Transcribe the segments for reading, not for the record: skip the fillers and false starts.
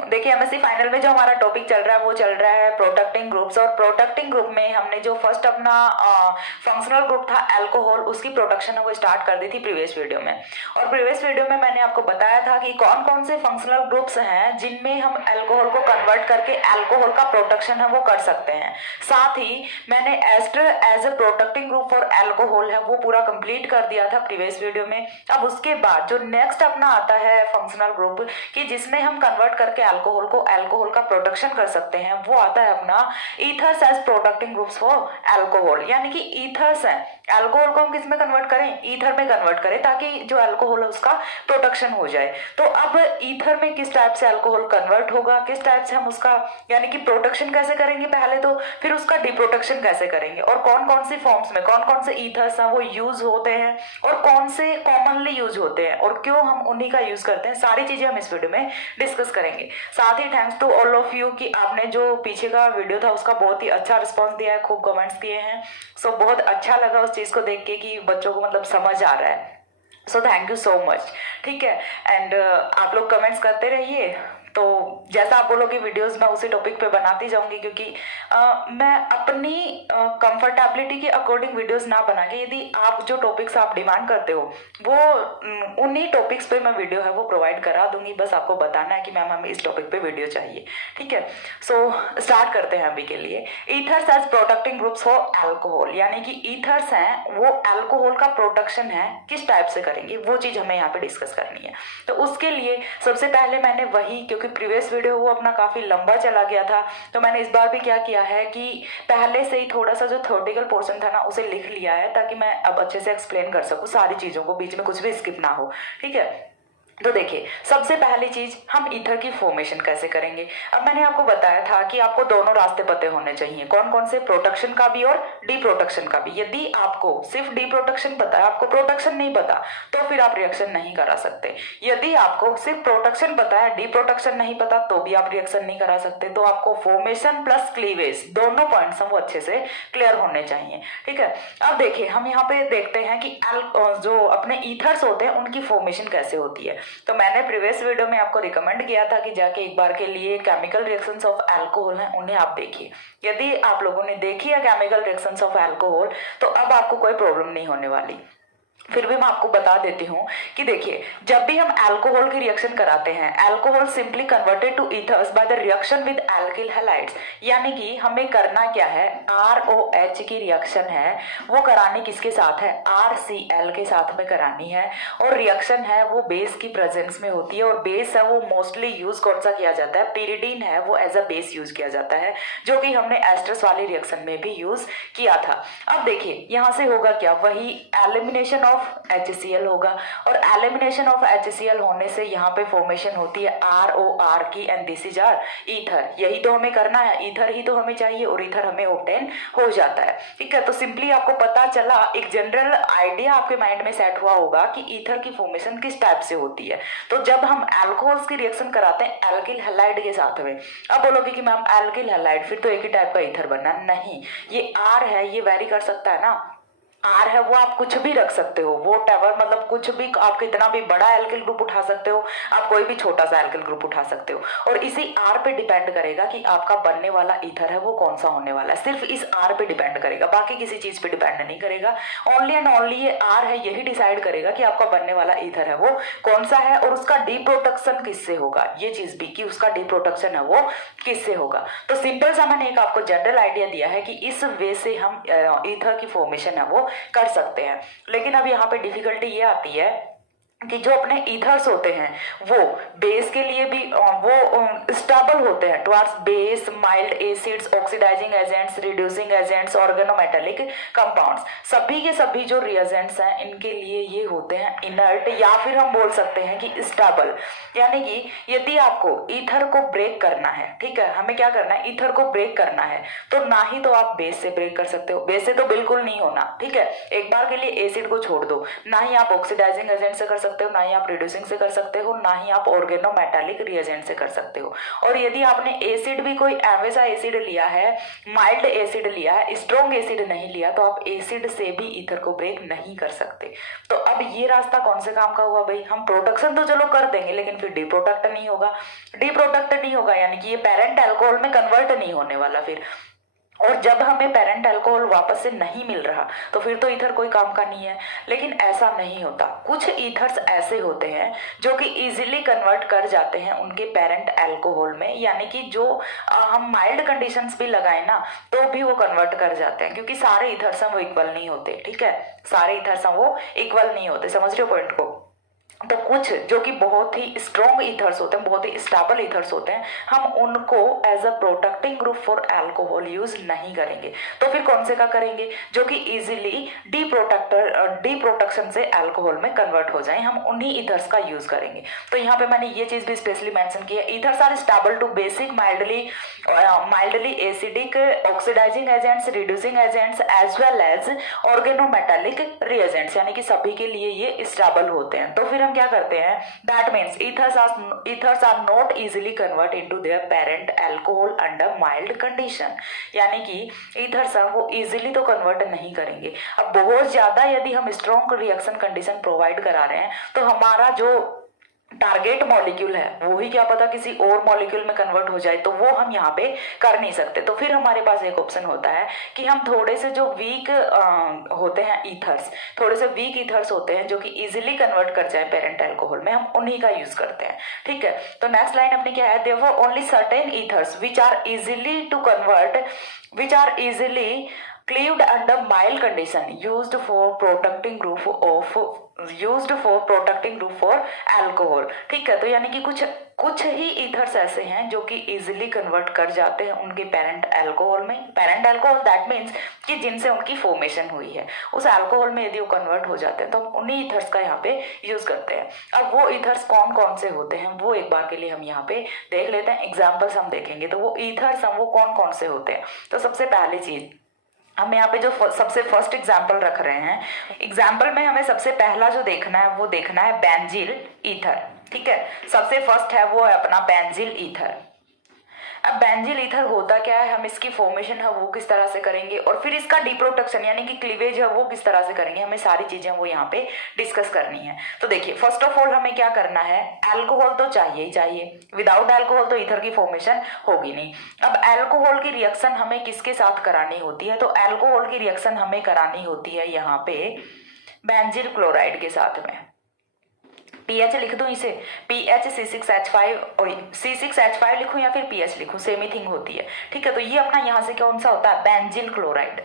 हूँ। देखिए MSc final में जो हमारा टॉपिक चल रहा है वो चल रहा है प्रोटेक्टिंग ग्रुप्स, और प्रोटेक्टिंग ग्रुप में हमने जो फर्स्ट अपना फंक्शनल ग्रुप था अल्कोहल, उसकी प्रोटेक्शन है वो स्टार्ट कर दी थी प्रीवियस वीडियो में। और प्रीवियस वीडियो में मैंने आपको बताया था कि कौन कौन से फंक्शनल ग्रुप्स हैं जिनमें हम अल्कोहल को कन्वर्ट करके अल्कोहल का प्रोटेक्शन है वो कर सकते हैं। साथ ही मैंने ester as a protecting group for alcohol है वो पूरा कंप्लीट कर दिया था प्रीवियस वीडियो में। अब उसके बाद जो नेक्स्ट अपना आता है फंक्शनल ग्रुप कि जिसमें हम कन्वर्ट करके अल्कोहल को अल्कोहल का प्रोटेक्शन कर सकते हैं, वो आता है अपना ethers as protecting groups for alcohol. यानी कि ईथर्स है, अल्कोहल को हम किस में कन्वर्ट करें, ईथर में कन्वर्ट करें ताकि जो अल्कोहल है उसका प्रोटेक्शन हो जाए। तो अब ईथर में किस टाइप से अल्कोहल कन्वर्ट होगा, किस टाइप से हम उसका यानी कि प्रोटेक्शन कैसे करेंगे पहले तो, फिर उसका डिप्रोटेक्शन कैसे करेंगे, और कौन कौन सी फॉर्म्स में कौन कौन से ईथर्स हैं वो यूज होते हैं और कौन से कॉमनली यूज होते हैं और क्यों हम उन्हीं का यूज करते हैं, सारी चीजें हम इस वीडियो में डिस्कस करेंगे। साथ ही thanks to all of you कि आपने जो पीछे का वीडियो था उसका बहुत ही अच्छा रिस्पॉन्स दिया है, खूब कमेंट्स किए हैं। सो बहुत अच्छा लगा उस चीज को देख के कि बच्चों को मतलब समझ आ रहा है। So thank you so much. ठीक है, एंड आप लोग कमेंट्स करते रहिए, तो जैसा आप बोलोगे वीडियोस मैं उसी टॉपिक पे बनाती जाऊंगी, क्योंकि मैं अपनी कंफर्टेबिलिटी के अकॉर्डिंग वीडियोस ना बना के, यदि आप जो टॉपिक्स आप डिमांड करते हो वो उन्हीं टॉपिक्स पे मैं वीडियो है वो प्रोवाइड करा दूंगी। बस आपको बताना है कि मैम हमें इस टॉपिक पे वीडियो चाहिए। ठीक है, सो स्टार्ट करते हैं अभी के लिए। Ethers as protecting groups for alcohol, यानी कि ईथर्स हैं वो अल्कोहल का प्रोटेक्शन है किस टाइप से करेंगे वो चीज हमें यहाँ पे डिस्कस करनी है। तो उसके लिए सबसे पहले मैंने वही, क्योंकि प्रीवियस वीडियो वो अपना काफी लंबा चला गया था, तो मैंने इस बार भी क्या किया है कि पहले से ही थोड़ा सा जो थ्योरेटिकल पोर्शन था ना उसे लिख लिया है ताकि मैं अब अच्छे से एक्सप्लेन कर सकूं सारी चीजों को, बीच में कुछ भी स्किप ना हो। ठीक है, तो देखिए सबसे पहली चीज हम ईथर की फॉर्मेशन कैसे करेंगे। अब मैंने आपको बताया था कि आपको दोनों रास्ते पते होने चाहिए, कौन कौन से, प्रोटेक्शन का भी और डी प्रोटेक्शन का भी। यदि आपको सिर्फ डी प्रोटेक्शन पता है, आपको प्रोटेक्शन नहीं पता, तो फिर आप रिएक्शन नहीं करा सकते। यदि आपको सिर्फ प्रोटेक्शन पता है, डी प्रोटेक्शन नहीं पता, तो भी आप रिएक्शन नहीं करा सकते। तो आपको फॉर्मेशन प्लस क्लीवेज दोनों पॉइंट्स वो अच्छे से क्लियर होने चाहिए। ठीक है, अब देखिए हम यहाँ पे देखते हैं कि जो अपने ईथर्स होते हैं उनकी फॉर्मेशन कैसे होती है। तो मैंने प्रीवियस वीडियो में आपको रिकमेंड किया था कि जाके एक बार के लिए केमिकल रिएक्शंस ऑफ अल्कोहल हैं उन्हें आप देखिए। यदि आप लोगों ने देखी है केमिकल रिएक्शंस ऑफ अल्कोहल तो अब आपको कोई प्रॉब्लम नहीं होने वाली। फिर भी मैं आपको बता देती हूँ कि देखिए जब भी हम अल्कोहल की रिएक्शन कराते हैं, alcohol simply converted to ethers by the reaction with alkyl halides, यानी कि हमें करना क्या है, ROH की रिएक्शन है वो करानी किसके साथ है, RCl के साथ में करानी है। और रिएक्शन है वो बेस की प्रेजेंस में होती है, और बेस है वो मोस्टली यूज कौन सा किया जाता है, पिरिडीन है वो एज अ बेस यूज किया जाता है, जो कि हमने एस्टर्स वाली रिएक्शन में भी यूज किया था। अब देखिए यहाँ से होगा क्या, वही एलिमिनेशन ऑफ HCl होगा, और एलिमिनेशन ऑफ HCl होने से यहाँ पे फॉर्मेशन होती है ROR की, and this is R ether. यही तो हमें करना है, ईथर ही तो हमें चाहिए और ईथर हमें ऑब्टेन हो जाता है। ठीक है, तो सिंपली आपको पता चला, एक जनरल आइडिया आपके माइंड में सेट हुआ होगा कि ईथर की फॉर्मेशन किस टाइप से होती है। तो जब हम अल्कोहल्स की रिएक्शन कराते हैं एल्किल हैलाइड के साथ में, अब बोलोगे कि मैम एल्किल हैलाइड फिर तो एक ही टाइप का ईथर बनना, नहीं, ये R है ये वेरी कर सकता है ना, R है वो आप कुछ भी रख सकते हो, वो टेवर मतलब कुछ भी, आप कितना भी बड़ा एल्किल ग्रुप उठा सकते हो, आप कोई भी छोटा सा एल्किल ग्रुप उठा सकते हो, और इसी R पे डिपेंड करेगा कि आपका बनने वाला ईथर है वो कौन सा होने वाला है। सिर्फ इस R पे डिपेंड करेगा, बाकी किसी चीज पे डिपेंड नहीं करेगा। ओनली एंड ओनली ये R है यही डिसाइड करेगा कि आपका बनने वाला ईथर है वो कौन सा है, और उसका डी प्रोटेक्शन किससे होगा, ये चीज भी कि उसका डी प्रोटेक्शन है वो किससे होगा। तो सिंपल सा मैंने एक आपको जनरल आइडिया दिया है कि इस वे से हम ईथर की फॉर्मेशन है वो कर सकते हैं। लेकिन अब यहाँ पे डिफिकल्टी ये आती है कि जो अपने ईथर्स होते हैं वो बेस के लिए भी वो स्टेबल होते हैं towards base, mild acids, oxidising agents, reducing agents, organometallic compounds, सभी के सभी जो रिएजेंट्स हैं इनके लिए ये होते हैं इनर्ट, या फिर हम बोल सकते हैं कि स्टेबल। यानी कि यदि आपको ईथर को ब्रेक करना है, ठीक है, हमें क्या करना है, ईथर को ब्रेक करना है, तो ना ही तो आप बेस से ब्रेक कर सकते हो, बेस से तो बिल्कुल नहीं होना, ठीक है, एक बार के लिए एसिड को छोड़ दो, ना ही आप ऑक्सीडाइजिंग एजेंट से कर सकते सकते हो, ना ही आप रिड्यूसिंग से कर सकते हो, ना ही आप ऑर्गेनोमेटालिक रिएजेंट से कर सकते हो। और यदि आपने एसिड भी कोई वैसा एसिड लिया है, माइल्ड एसिड लिया है, स्ट्रॉन्ग एसिड नहीं लिया, तो आप एसिड से भी ईथर को ब्रेक नहीं कर सकते। तो अब ये रास्ता कौन से काम का हुआ भाई, हम प्रोडक्शन तो चलो कर देंगे लेकिन फिर डी प्रोडक्ट नहीं होगा। डी प्रोडक्ट नहीं होगा यानी कि ये पेरेंट अल्कोहल में कन्वर्ट नहीं होने वाला फिर। और जब हमें पेरेंट अल्कोहल वापस से नहीं मिल रहा तो फिर तो ईथर कोई काम का नहीं है। लेकिन ऐसा नहीं होता, कुछ ईथर्स ऐसे होते हैं जो कि इजीली कन्वर्ट कर जाते हैं उनके पेरेंट अल्कोहल में, यानी कि जो हम माइल्ड कंडीशंस भी लगाए ना तो भी वो कन्वर्ट कर जाते हैं, क्योंकि सारे ईथर्स वो इक्वल नहीं होते। ठीक है, सारे ईथर्स वो इक्वल नहीं होते, समझ रहे हो पॉइंट को। तो कुछ जो कि बहुत ही स्ट्रॉन्ग ईथर्स होते हैं, बहुत ही स्टेबल ईथर्स होते हैं, हम उनको as a protecting group for alcohol use नहीं करेंगे। तो फिर कौन से का करेंगे, जो कि इजीली डी प्रोटेक्शन से अल्कोहल में कन्वर्ट हो जाए, हम उन्हीं ईथर्स का यूज करेंगे। तो यहाँ पे मैंने ये चीज भी स्पेशली मेंशन की है, ethers are stable to basic mildly acidic oxidising agents, reducing agents as well as organometallic reagents, यानी कि सभी के लिए ये स्टेबल होते हैं। तो फिर हम क्या करते हैं, that means ethers are not easily convert into their parent alcohol under mild condition, यानी कि ईथर्स वो इजीली तो कन्वर्ट नहीं करेंगे। अब बहुत ज्यादा यदि हम स्ट्रॉन्ग रिएक्शन कंडीशन प्रोवाइड करा रहे हैं तो हमारा जो टारगेट मॉलिक्यूल है वो ही क्या पता किसी और मॉलिक्यूल में कन्वर्ट हो जाए, तो वो हम यहाँ पे कर नहीं सकते। तो फिर हमारे पास एक ऑप्शन होता है कि हम थोड़े से जो वीक होते हैं ईथर्स, थोड़े से वीक ईथर्स होते हैं जो कि इजीली कन्वर्ट कर जाए पेरेंट अल्कोहल में, हम उन्हीं का यूज करते हैं। ठीक है, तो नेक्स्ट लाइन अपनी क्या है, therefore only certain ethers which are easily to convert, which are easily cleaved under mild condition used for protecting group for alcohol। ठीक है, तो यानी कि कुछ ही ईथर्स ऐसे हैं जो कि इजीली कन्वर्ट कर जाते हैं उनके पेरेंट अल्कोहल में। पेरेंट अल्कोहल दैट मीन्स कि जिनसे उनकी फॉर्मेशन हुई है, उस अल्कोहल में यदि वो कन्वर्ट हो जाते हैं तो हम उन्हीं ईथर्स का यहाँ पे यूज करते हैं। अब वो ईथर्स कौन कौन से होते हैं वो एक बार के लिए हम यहाँ पे देख लेते हैं, एग्जाम्पल्स हम देखेंगे। तो वो ईथर्स हम वो कौन कौन से होते हैं, तो सबसे पहली चीज हम यहाँ पे जो सबसे फर्स्ट एग्जाम्पल रख रहे हैं, एग्जाम्पल में हमें सबसे पहला जो देखना है वो देखना है बेंजील ईथर। ठीक है, सबसे फर्स्ट है वो है अपना बेंजील ईथर। अब बेंजील ईथर होता क्या है, हम इसकी फॉर्मेशन है वो किस तरह से करेंगे और फिर इसका डिप्रोटेक्शन यानी कि क्लीवेज है वो किस तरह से करेंगे, हमें सारी चीजें वो यहाँ पे डिस्कस करनी है। तो देखिए, फर्स्ट ऑफ ऑल हमें क्या करना है, अल्कोहल तो चाहिए ही चाहिए, विदाउट अल्कोहल तो ईथर की फॉर्मेशन होगी नहीं। अब अल्कोहल की रिएक्शन हमें किसके साथ करानी होती है, तो अल्कोहल की रिएक्शन हमें करानी होती है यहाँ पे बेंजील क्लोराइड के साथ में। पीएच लिख दूं इसे, पीएच C6H5 लिखूं या फिर पीएच लिखूं, सेम ही थिंग होती है। ठीक है, तो ये अपना यहां से कौन सा होता है, बेंजील क्लोराइड।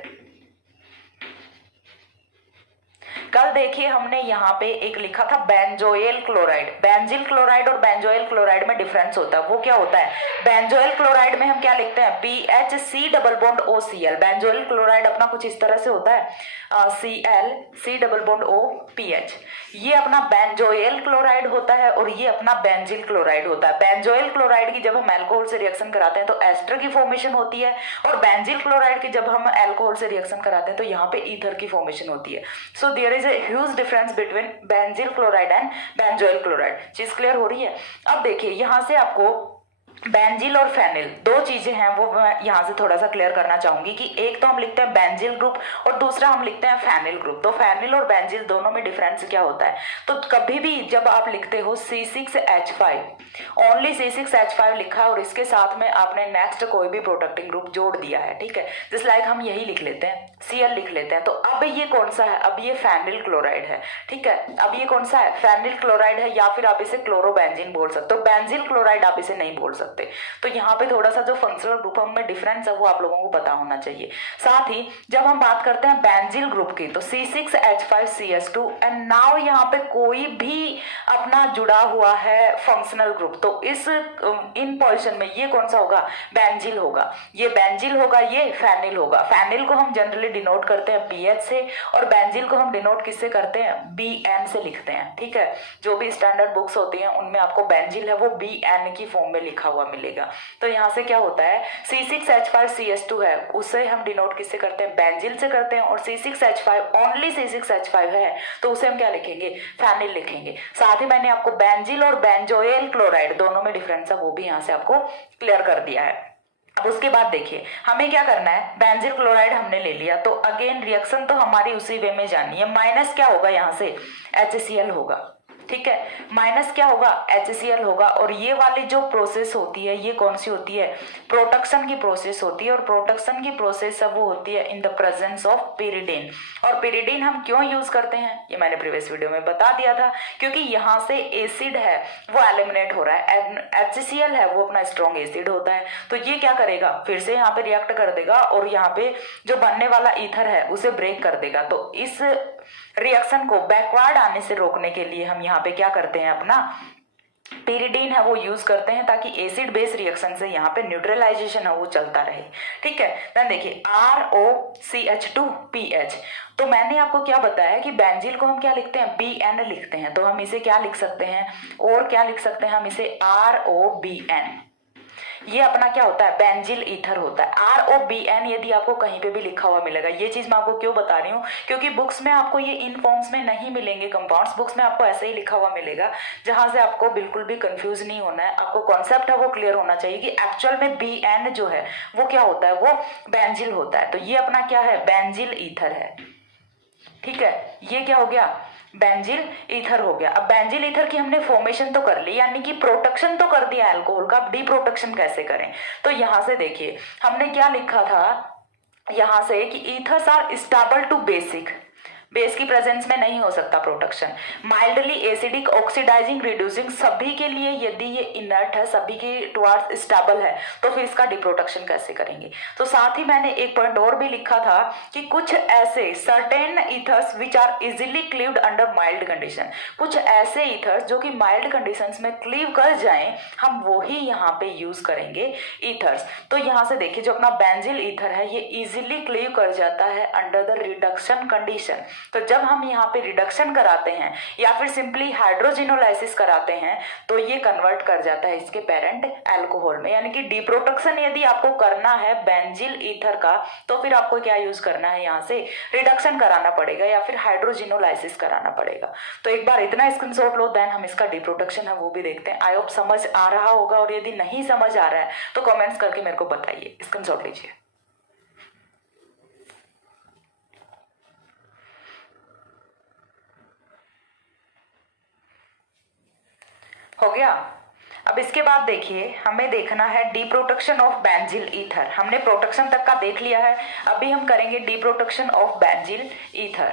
कल देखिए हमने यहाँ पे एक लिखा था बेंजोइल क्लोराइड। बेंजील क्लोराइड और बेंजोइल क्लोराइड में डिफरेंस होता है, वो क्या होता है, बेंजोइल क्लोराइड में हम क्या लिखते हैं, PHC double bond OCl। Benzoyl chloride अपना कुछ इस तरह से होता है, Cl C double bond O PH। ये अपना बेंजोइल क्लोराइड होता है और ये अपना बेंजील क्लोराइड होता है। बेंजोइल क्लोराइड की जब हम अल्कोहल से रिएक्शन कराते हैं तो एस्टर की फॉर्मेशन होती है, और बेंजील क्लोराइड की जब हम अल्कोहल से रिएक्शन कराते हैं तो यहाँ पे ईथर की फॉर्मेशन होती है। So there is a huge difference between benzyl chloride and benzoyl chloride. चीज क्लियर हो रही है। अब देखिए यहाँ से आपको बेंजील और फेनिल दो चीजें हैं वो मैं यहाँ से थोड़ा सा क्लियर करना चाहूंगी कि एक तो हम लिखते हैं बेंजील ग्रुप और दूसरा हम लिखते हैं फेनिल ग्रुप। तो फेनिल और बेंजील दोनों में डिफरेंस क्या होता है, तो कभी भी जब आप लिखते हो C6H5, ओनली C6H5 लिखा है और इसके साथ में आपने नेक्स्ट कोई भी प्रोटेक्टिंग ग्रुप जोड़ दिया है, ठीक है, जिस लाइक हम यही लिख लेते हैं, Cl लिख लेते हैं। तो अब ये कौन सा है, अब ये फेनिल क्लोराइड है। ठीक है, अब ये कौन सा है, फेनिल क्लोराइड है, या फिर आप इसे क्लोरोबेंजीन बोल सकते हो, बेंजील क्लोराइड आप इसे नहीं बोल सकते। तो यहाँ पे थोड़ा सा जो फंक्शनल ग्रुप में डिफरेंस है वो आप लोगों को पता होना चाहिए। साथ ही जब हम बात करते हैं बेंजील ग्रुप की तो C6H5CH2 एंड नाउ यहाँ पे कोई भी अपना जुड़ा हुआ है फंक्शनल ग्रुप, तो इस इन पोजीशन में ये कौन सा होगा, बेंजील होगा, ये बेंजील होगा, ये फेनिल होगा। फेनिल को हम जनरली डिनोट करते हैं PH से और बेंजील को हम डिनोट किससे करते हैं, BN से लिखते हैं। ठीक है, जो भी स्टैंडर्ड बुक्स होती हैं उनमें आपको बेंजील है वो BN की फॉर्म में लिखा हुआ मिलेगा। तो यहाँ से क्या होता है, C6H5CH2 है, उसे हम डिनोट किससे करते हैं, बेंजील से करते हैं। और C6H5 ओनली C6H5 है तो उसे हम क्या लिखेंगे, फेनिल लिखेंगे। साथ ही मैंने आपको बेंजील और बेंजोइल क्लोराइड दोनों में डिफरेंस है वो भी यहाँ से आपको क्लियर कर दिया है। अब उसके बाद देखिए हमें क्या करना है, बेंजील क्लोराइड हमने ले लिया तो अगेन रिएक्शन तो हमारी उसी वे में जानी है। माइनस क्या होगा, यहाँ से HCl होगा, ठीक है, माइनस क्या होगा, HCl होगा। और ये वाली जो प्रोसेस होती है ये कौन सी होती है, प्रोडक्शन की प्रोसेस होती है। और प्रोडक्शन की प्रोसेस सब वो होती है in the presence of pyridine। और pyridine हम क्यों यूज करते हैं ये मैंने प्रीवियस वीडियो में बता दिया था, क्योंकि यहाँ से एसिड है वो एलिमिनेट हो रहा है, HCl है वो अपना स्ट्रॉन्ग एसिड होता है। तो ये क्या करेगा, फिर से यहाँ पे रिएक्ट कर देगा और यहाँ पे जो बनने वाला ईथर है उसे ब्रेक कर देगा। तो इस रिएक्शन को बैकवर्ड आने से रोकने के लिए हम यहाँ पे क्या करते हैं, अपना pyridine है वो यूज करते हैं ताकि एसिड बेस रिएक्शन से यहाँ पे न्यूट्रलाइजेशन है वो चलता रहे। ठीक है, देन देखिए ROCH2PH। तो मैंने आपको क्या बताया कि बेंजील को हम क्या लिखते हैं, BN लिखते हैं। तो हम इसे क्या लिख सकते हैं, और क्या लिख सकते हैं, हम इसे ROBN। ये अपना क्या होता है, बेंजील ईथर होता है। ROBN यदि आपको कहीं पे भी लिखा हुआ मिलेगा, ये चीज मैं आपको क्यों बता रही हूँ, क्योंकि बुक्स में आपको ये इन फॉर्म्स में नहीं मिलेंगे कंपाउंड्स, बुक्स में आपको ऐसे ही लिखा हुआ मिलेगा, जहां से आपको बिल्कुल भी कंफ्यूज नहीं होना है। आपको कॉन्सेप्ट है वो क्लियर होना चाहिए कि एक्चुअल में BN जो है वो क्या होता है, वो बेंजील होता है। तो ये अपना क्या है, बेंजील ईथर है। ठीक है, ये क्या हो गया, बेंजील ईथर हो गया। अब बेंजील ईथर की हमने फॉर्मेशन तो कर ली, यानी कि प्रोटेक्शन तो कर दिया अल्कोहल का। अब डी प्रोटेक्शन कैसे करें, तो यहां से देखिए हमने क्या लिखा था यहां से कि ethers are stable to basic, base की प्रेजेंस में नहीं हो सकता protection. Mildly acidic, oxidising, reducing, सभी के लिए यदि ये इनर्ट है, सभी के टुवर्ड्स स्टेबल है, तो फिर इसका डिप्रोटेक्शन कैसे करेंगे। तो साथ ही मैंने एक पॉइंट और भी लिखा था कि कुछ ऐसे certain ethers which are easily cleaved under mild condition, कुछ ऐसे ईथर्स जो कि माइल्ड कंडीशंस में क्लीव कर जाएं, हम वो ही यहाँ पे यूज करेंगे ईथर्स। तो यहाँ से देखिए जो अपना बेंजील ईथर है ये इजिली क्लीव कर जाता है अंडर द रिडक्शन कंडीशन। तो जब हम यहाँ पे रिडक्शन कराते हैं या फिर सिंपली हाइड्रोजिनोलाइसिस कराते हैं तो ये कन्वर्ट कर जाता है इसके पेरेंट अल्कोहल में। यानी कि डिप्रोटेक्शन यदि आपको करना है बेंजील ईथर का तो फिर आपको क्या यूज करना है, यहाँ से रिडक्शन कराना पड़ेगा या फिर हाइड्रोजिनोलाइसिस कराना पड़ेगा। तो एक बार इतना स्क्रीनशॉट लो, देन हम इसका डिप्रोटेक्शन है वो भी देखते हैं। आई होप समझ आ रहा होगा, और यदि नहीं समझ आ रहा है तो कमेंट्स करके मेरे को बताइए, स्क्रीनशॉट लीजिए। हो गया। अब इसके बाद देखिए हमें देखना है डिप्रोटेक्शन ऑफ बेंजील ईथर। हमने प्रोटेक्शन तक का देख लिया है, अभी हम करेंगे डिप्रोटेक्शन ऑफ बेंजील ईथर।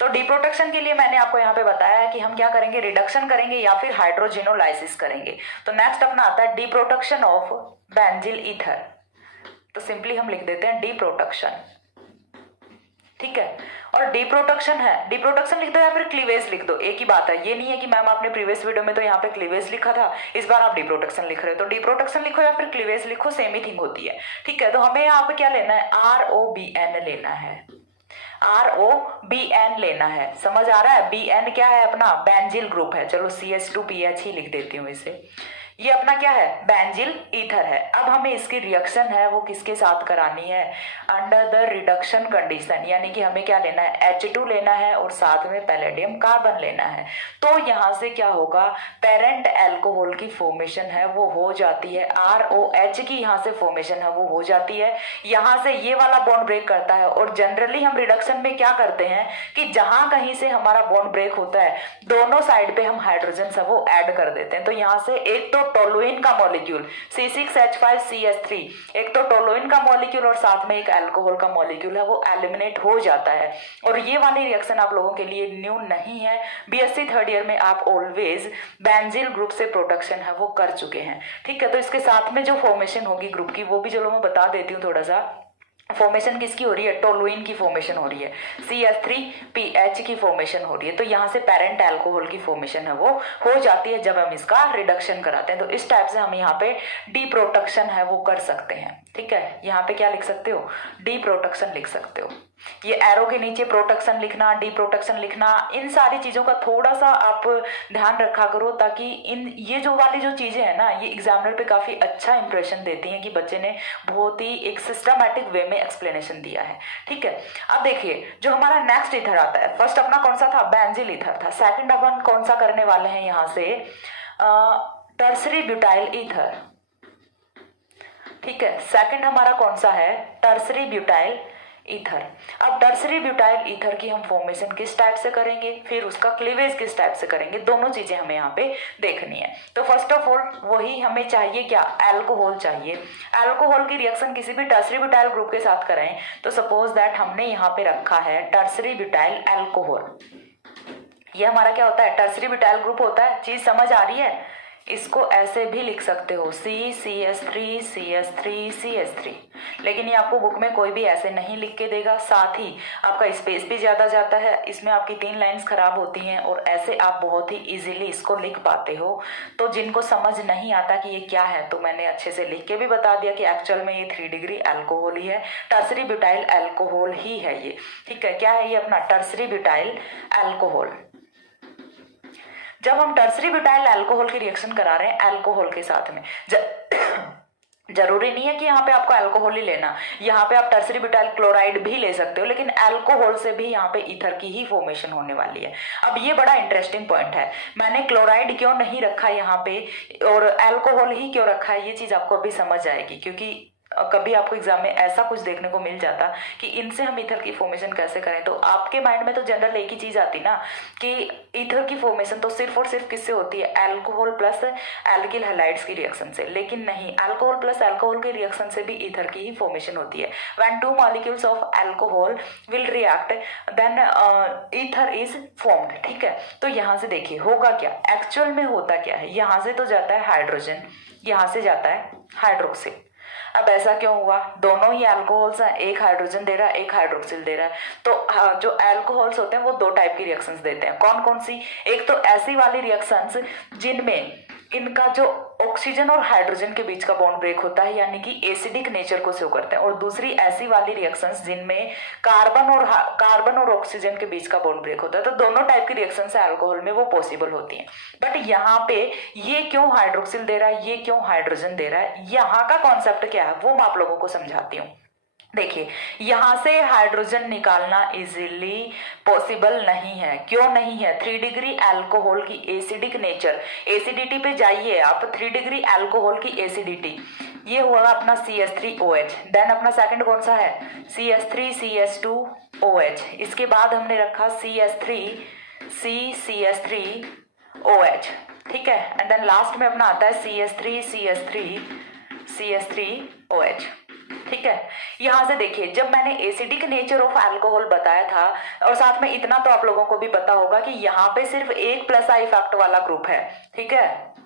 तो डिप्रोटेक्शन के लिए मैंने आपको यहाँ पे बताया है कि हम क्या करेंगे, रिडक्शन करेंगे या फिर हाइड्रोजिनोलाइसिस करेंगे। तो नेक्स्ट अपना आता है डिप्रोटेक्शन ऑफ बेंजील ईथर। तो सिंपली हम लिख देते हैं डिप्रोटेक्शन। ठीक है, और डिप्रोटेक्शन है, डिप्रोटेक्शन लिख दो या फिर क्लीवेज लिख दो, एक ही बात है। ये नहीं है कि मैम आपने प्रीवियस वीडियो में तो यहाँ पे क्लीवेज लिखा था, इस बार आप डिप्रोटेक्शन लिख रहे हो, तो डिप्रोटेक्शन लिखो या फिर क्लीवेज लिखो, सेम ही थिंग होती है। ठीक है, तो हमें यहाँ पे क्या लेना है, ROBN लेना है, ROBN लेना है। समझ आ रहा है, BN क्या है, अपना बेंजील ग्रुप है। चलो CH2PH ही लिख देती हूँ इसे। ये अपना क्या है, बेंजील ईथर है। अब हमें इसकी रिएक्शन है वो किसके साथ करानी है, अंडर द रिडक्शन कंडीशन। यानी कि हमें क्या लेना है, H2 लेना है और साथ में पैलेडियम कार्बन लेना है। तो यहाँ से क्या होगा, पेरेंट अल्कोहल की फॉर्मेशन है वो हो जाती है, ROH की यहाँ से फॉर्मेशन है वो हो जाती है। यहाँ से ये वाला बॉन्ड ब्रेक करता है। और जनरली हम रिडक्शन में क्या करते हैं कि जहां कहीं से हमारा बॉन्ड ब्रेक होता है दोनों साइड पे हम हाइड्रोजन है वो ऐड कर देते हैं। तो यहाँ से एक तो टोलुइन का मॉलिक्यूल C6H5CH3, एक तो टोलुइन का मॉलिक्यूल और साथ में एक अल्कोहल का मॉलिक्यूल है वो एलिमिनेट हो जाता है। और ये वाली रिएक्शन आप लोगों के लिए न्यू नहीं है, BSc थर्ड ईयर में आप ऑलवेज बेंजील ग्रुप से प्रोटेक्शन है वो कर चुके हैं। ठीक है, तो इसके साथ में जो फॉर्मेशन होगी ग्रुप की वो भी चलो मैं बता देती हूँ थोड़ा सा। फॉर्मेशन किसकी हो रही है, टोलुइन की फॉर्मेशन हो रही है, CH3PH की फॉर्मेशन हो रही है। तो यहाँ से पेरेंट अल्कोहल की फॉर्मेशन है वो हो जाती है जब हम इसका रिडक्शन कराते हैं। तो इस टाइप से हम यहाँ पे डिप्रोटेक्शन है वो कर सकते हैं। ठीक है, यहाँ पे क्या लिख सकते हो, डी प्रोटेक्शन लिख सकते हो। ये एरो के नीचे प्रोटेक्शन लिखना, डी प्रोटेक्शन लिखना, इन सारी चीजों का थोड़ा सा आप ध्यान रखा करो, ताकि इन ये जो वाली जो चीजें हैं ना, ये एग्जामिनर पे काफी अच्छा इंप्रेशन देती हैं कि बच्चे ने बहुत ही एक सिस्टमैटिक वे में एक्सप्लेनेशन दिया है। ठीक है, अब देखिए जो हमारा नेक्स्ट ईथर आता है, फर्स्ट अपना कौन सा था, बेंजिल ईथर था। सेकंड अपन कौन सा करने वाले हैं यहाँ से, टर्सरी ब्यूटाइल ईथर। ठीक है, सेकंड हमारा कौन सा है, टर्सरी ब्यूटाइल ईथर। अब टर्सरी ब्यूटाइल ईथर की हम फॉर्मेशन किस टाइप से करेंगे, फिर उसका क्लीवेज किस टाइप से करेंगे, दोनों चीजें हमें यहाँ पे देखनी है। तो फर्स्ट ऑफ ऑल वही हमें चाहिए क्या, अल्कोहल चाहिए। अल्कोहल की रिएक्शन किसी भी टर्सरी ब्यूटाइल ग्रुप के साथ कराएं तो सपोज दैट हमने यहाँ पे रखा है टर्सरी ब्यूटाइल अल्कोहल। ये हमारा क्या होता है, टर्सरी ब्यूटाइल ग्रुप होता है। चीज समझ आ रही है, इसको ऐसे भी लिख सकते हो CCS3 CS3 CS3, लेकिन ये आपको बुक में कोई भी ऐसे नहीं लिख के देगा। साथ ही आपका स्पेस भी ज्यादा जाता है, इसमें आपकी 3 लाइंस खराब होती हैं, और ऐसे आप बहुत ही इजीली इसको लिख पाते हो। तो जिनको समझ नहीं आता कि ये क्या है, तो मैंने अच्छे से लिख के भी बता दिया कि एक्चुअल में ये 3 डिग्री अल्कोहल ही है, टर्सरी ब्यूटाइल अल्कोहल ही है ये। ठीक है, क्या है ये अपना टर्सरी ब्यूटाइल अल्कोहल। जब हम टर्सरी ब्यूटाइल अल्कोहल की रिएक्शन करा रहे हैं अल्कोहल के साथ में, जरूरी नहीं है कि यहाँ पे आपको अल्कोहल ही लेना, यहाँ पे आप टर्सरी ब्यूटाइल क्लोराइड भी ले सकते हो, लेकिन अल्कोहल से भी यहाँ पे ईथर की ही फॉर्मेशन होने वाली है। अब ये बड़ा इंटरेस्टिंग पॉइंट है, मैंने क्लोराइड क्यों नहीं रखा यहाँ पे और अल्कोहल ही क्यों रखा है, ये चीज आपको अभी समझ आएगी, क्योंकि कभी आपको एग्जाम में ऐसा कुछ देखने को मिल जाता कि इनसे हम ईथर की फॉर्मेशन कैसे करें, तो आपके माइंड में तो जनरल एक ही चीज आती ना कि ईथर की फॉर्मेशन तो सिर्फ और सिर्फ किससे होती है, अल्कोहल प्लस एल्किल हैलाइड्स की रिएक्शन से। लेकिन नहीं, अल्कोहल प्लस अल्कोहल की रिएक्शन से भी ईथर की ही फॉर्मेशन होती है। When 2 molecules of alcohol will react then ether is formed. ठीक है, तो यहाँ से देखिए होगा क्या, एक्चुअल में होता क्या है, यहाँ से तो जाता है हाइड्रोजन, यहाँ से जाता है हाइड्रोक्सिल। अब ऐसा क्यों हुआ, दोनों ही अल्कोहल्स हैं, एक हाइड्रोजन दे रहा है एक हाइड्रोक्सिल दे रहा है। तो जो अल्कोहल्स होते हैं वो 2 टाइप की रिएक्शंस देते हैं, कौन कौन सी, एक तो ऐसी वाली रिएक्शंस जिनमें इनका जो ऑक्सीजन और हाइड्रोजन के बीच का बॉन्ड ब्रेक होता है, यानी कि एसिडिक नेचर को शो करते हैं, और दूसरी ऐसी वाली रिएक्शंस जिनमें कार्बन और ऑक्सीजन के बीच का बॉन्ड ब्रेक होता है। तो दोनों टाइप की रिएक्शंस अल्कोहल में वो पॉसिबल होती हैं। बट यहाँ पे ये क्यों हाइड्रोक्सिल दे रहा है, ये क्यों हाइड्रोजन दे रहा है, यहाँ का कॉन्सेप्ट क्या है वो मैं आप लोगों को समझाती हूँ। देखिए यहां से हाइड्रोजन निकालना इजीली पॉसिबल नहीं है, क्यों नहीं है, 3 डिग्री अल्कोहल की एसिडिक नेचर, एसिडिटी पे जाइए आप, 3 डिग्री अल्कोहल की एसिडिटी, ये हुआ अपना CH3OH। देन अपना सेकंड कौन सा है, CH3CH2OH। इसके बाद हमने रखा CH3CH3OH। ठीक है, एंड देन लास्ट में अपना आता है CH3CH3OH। ठीक है, यहां से देखिए जब मैंने एसिडिक नेचर ऑफ अल्कोहल बताया था, और साथ में इतना तो आप लोगों को भी पता होगा कि यहाँ पे सिर्फ एक प्लस आई इफेक्ट वाला ग्रुप है। ठीक है,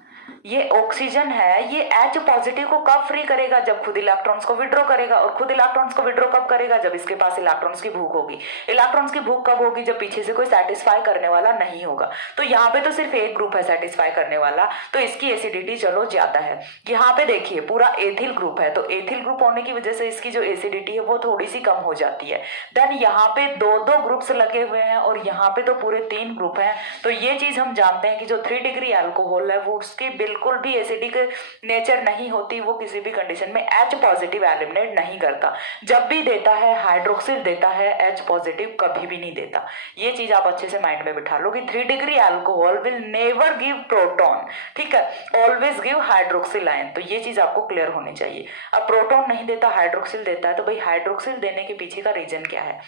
ये ऑक्सीजन है, ये H पॉजिटिव को कब फ्री करेगा, जब खुद इलेक्ट्रॉन्स को विड्रॉ करेगा, और खुद इलेक्ट्रॉन्स को विड्रॉ कब करेगा, जब इसके पास इलेक्ट्रॉन्स की भूख होगी। इलेक्ट्रॉन्स की भूख कब होगी, जब पीछे से कोई सेटिस्फाई करने वाला नहीं होगा। तो यहाँ पे तो सिर्फ एक ग्रुप है सेटिस्फाई करने वाला, तो इसकी एसिडिटी चलो ज्यादा है। यहाँ पे देखिए पूरा एथिल ग्रुप है, तो एथिल ग्रुप होने की वजह से इसकी जो एसिडिटी है वो थोड़ी सी कम हो जाती है। देन यहाँ पे 2 ग्रुप्स लगे हुए हैं, और यहाँ पे तो पूरे 3 ग्रुप हैं। तो ये चीज हम जानते हैं कि जो 3 डिग्री अल्कोहल है वो उसकी बिल्कुल भी एसिडिक नेचर नहीं होती, वो किसी भी कंडीशन में H पॉजिटिव एलिमिनेट नहीं करता। जब भी देता है हाइड्रोक्सिल देता है, H पॉजिटिव कभी भी नहीं देता। ये चीज आप अच्छे से माइंड में बिठा लो कि 3 degree alcohol will never give proton. ठीक है, ऑलवेज गिव हाइड्रोक्सिल आयन। तो ये चीज आपको क्लियर होनी चाहिए। अब प्रोटॉन नहीं देता, हाइड्रोक्सिल देता है, तो भाई हाइड्रोक्सिल देने के पीछे का रीजन क्या है,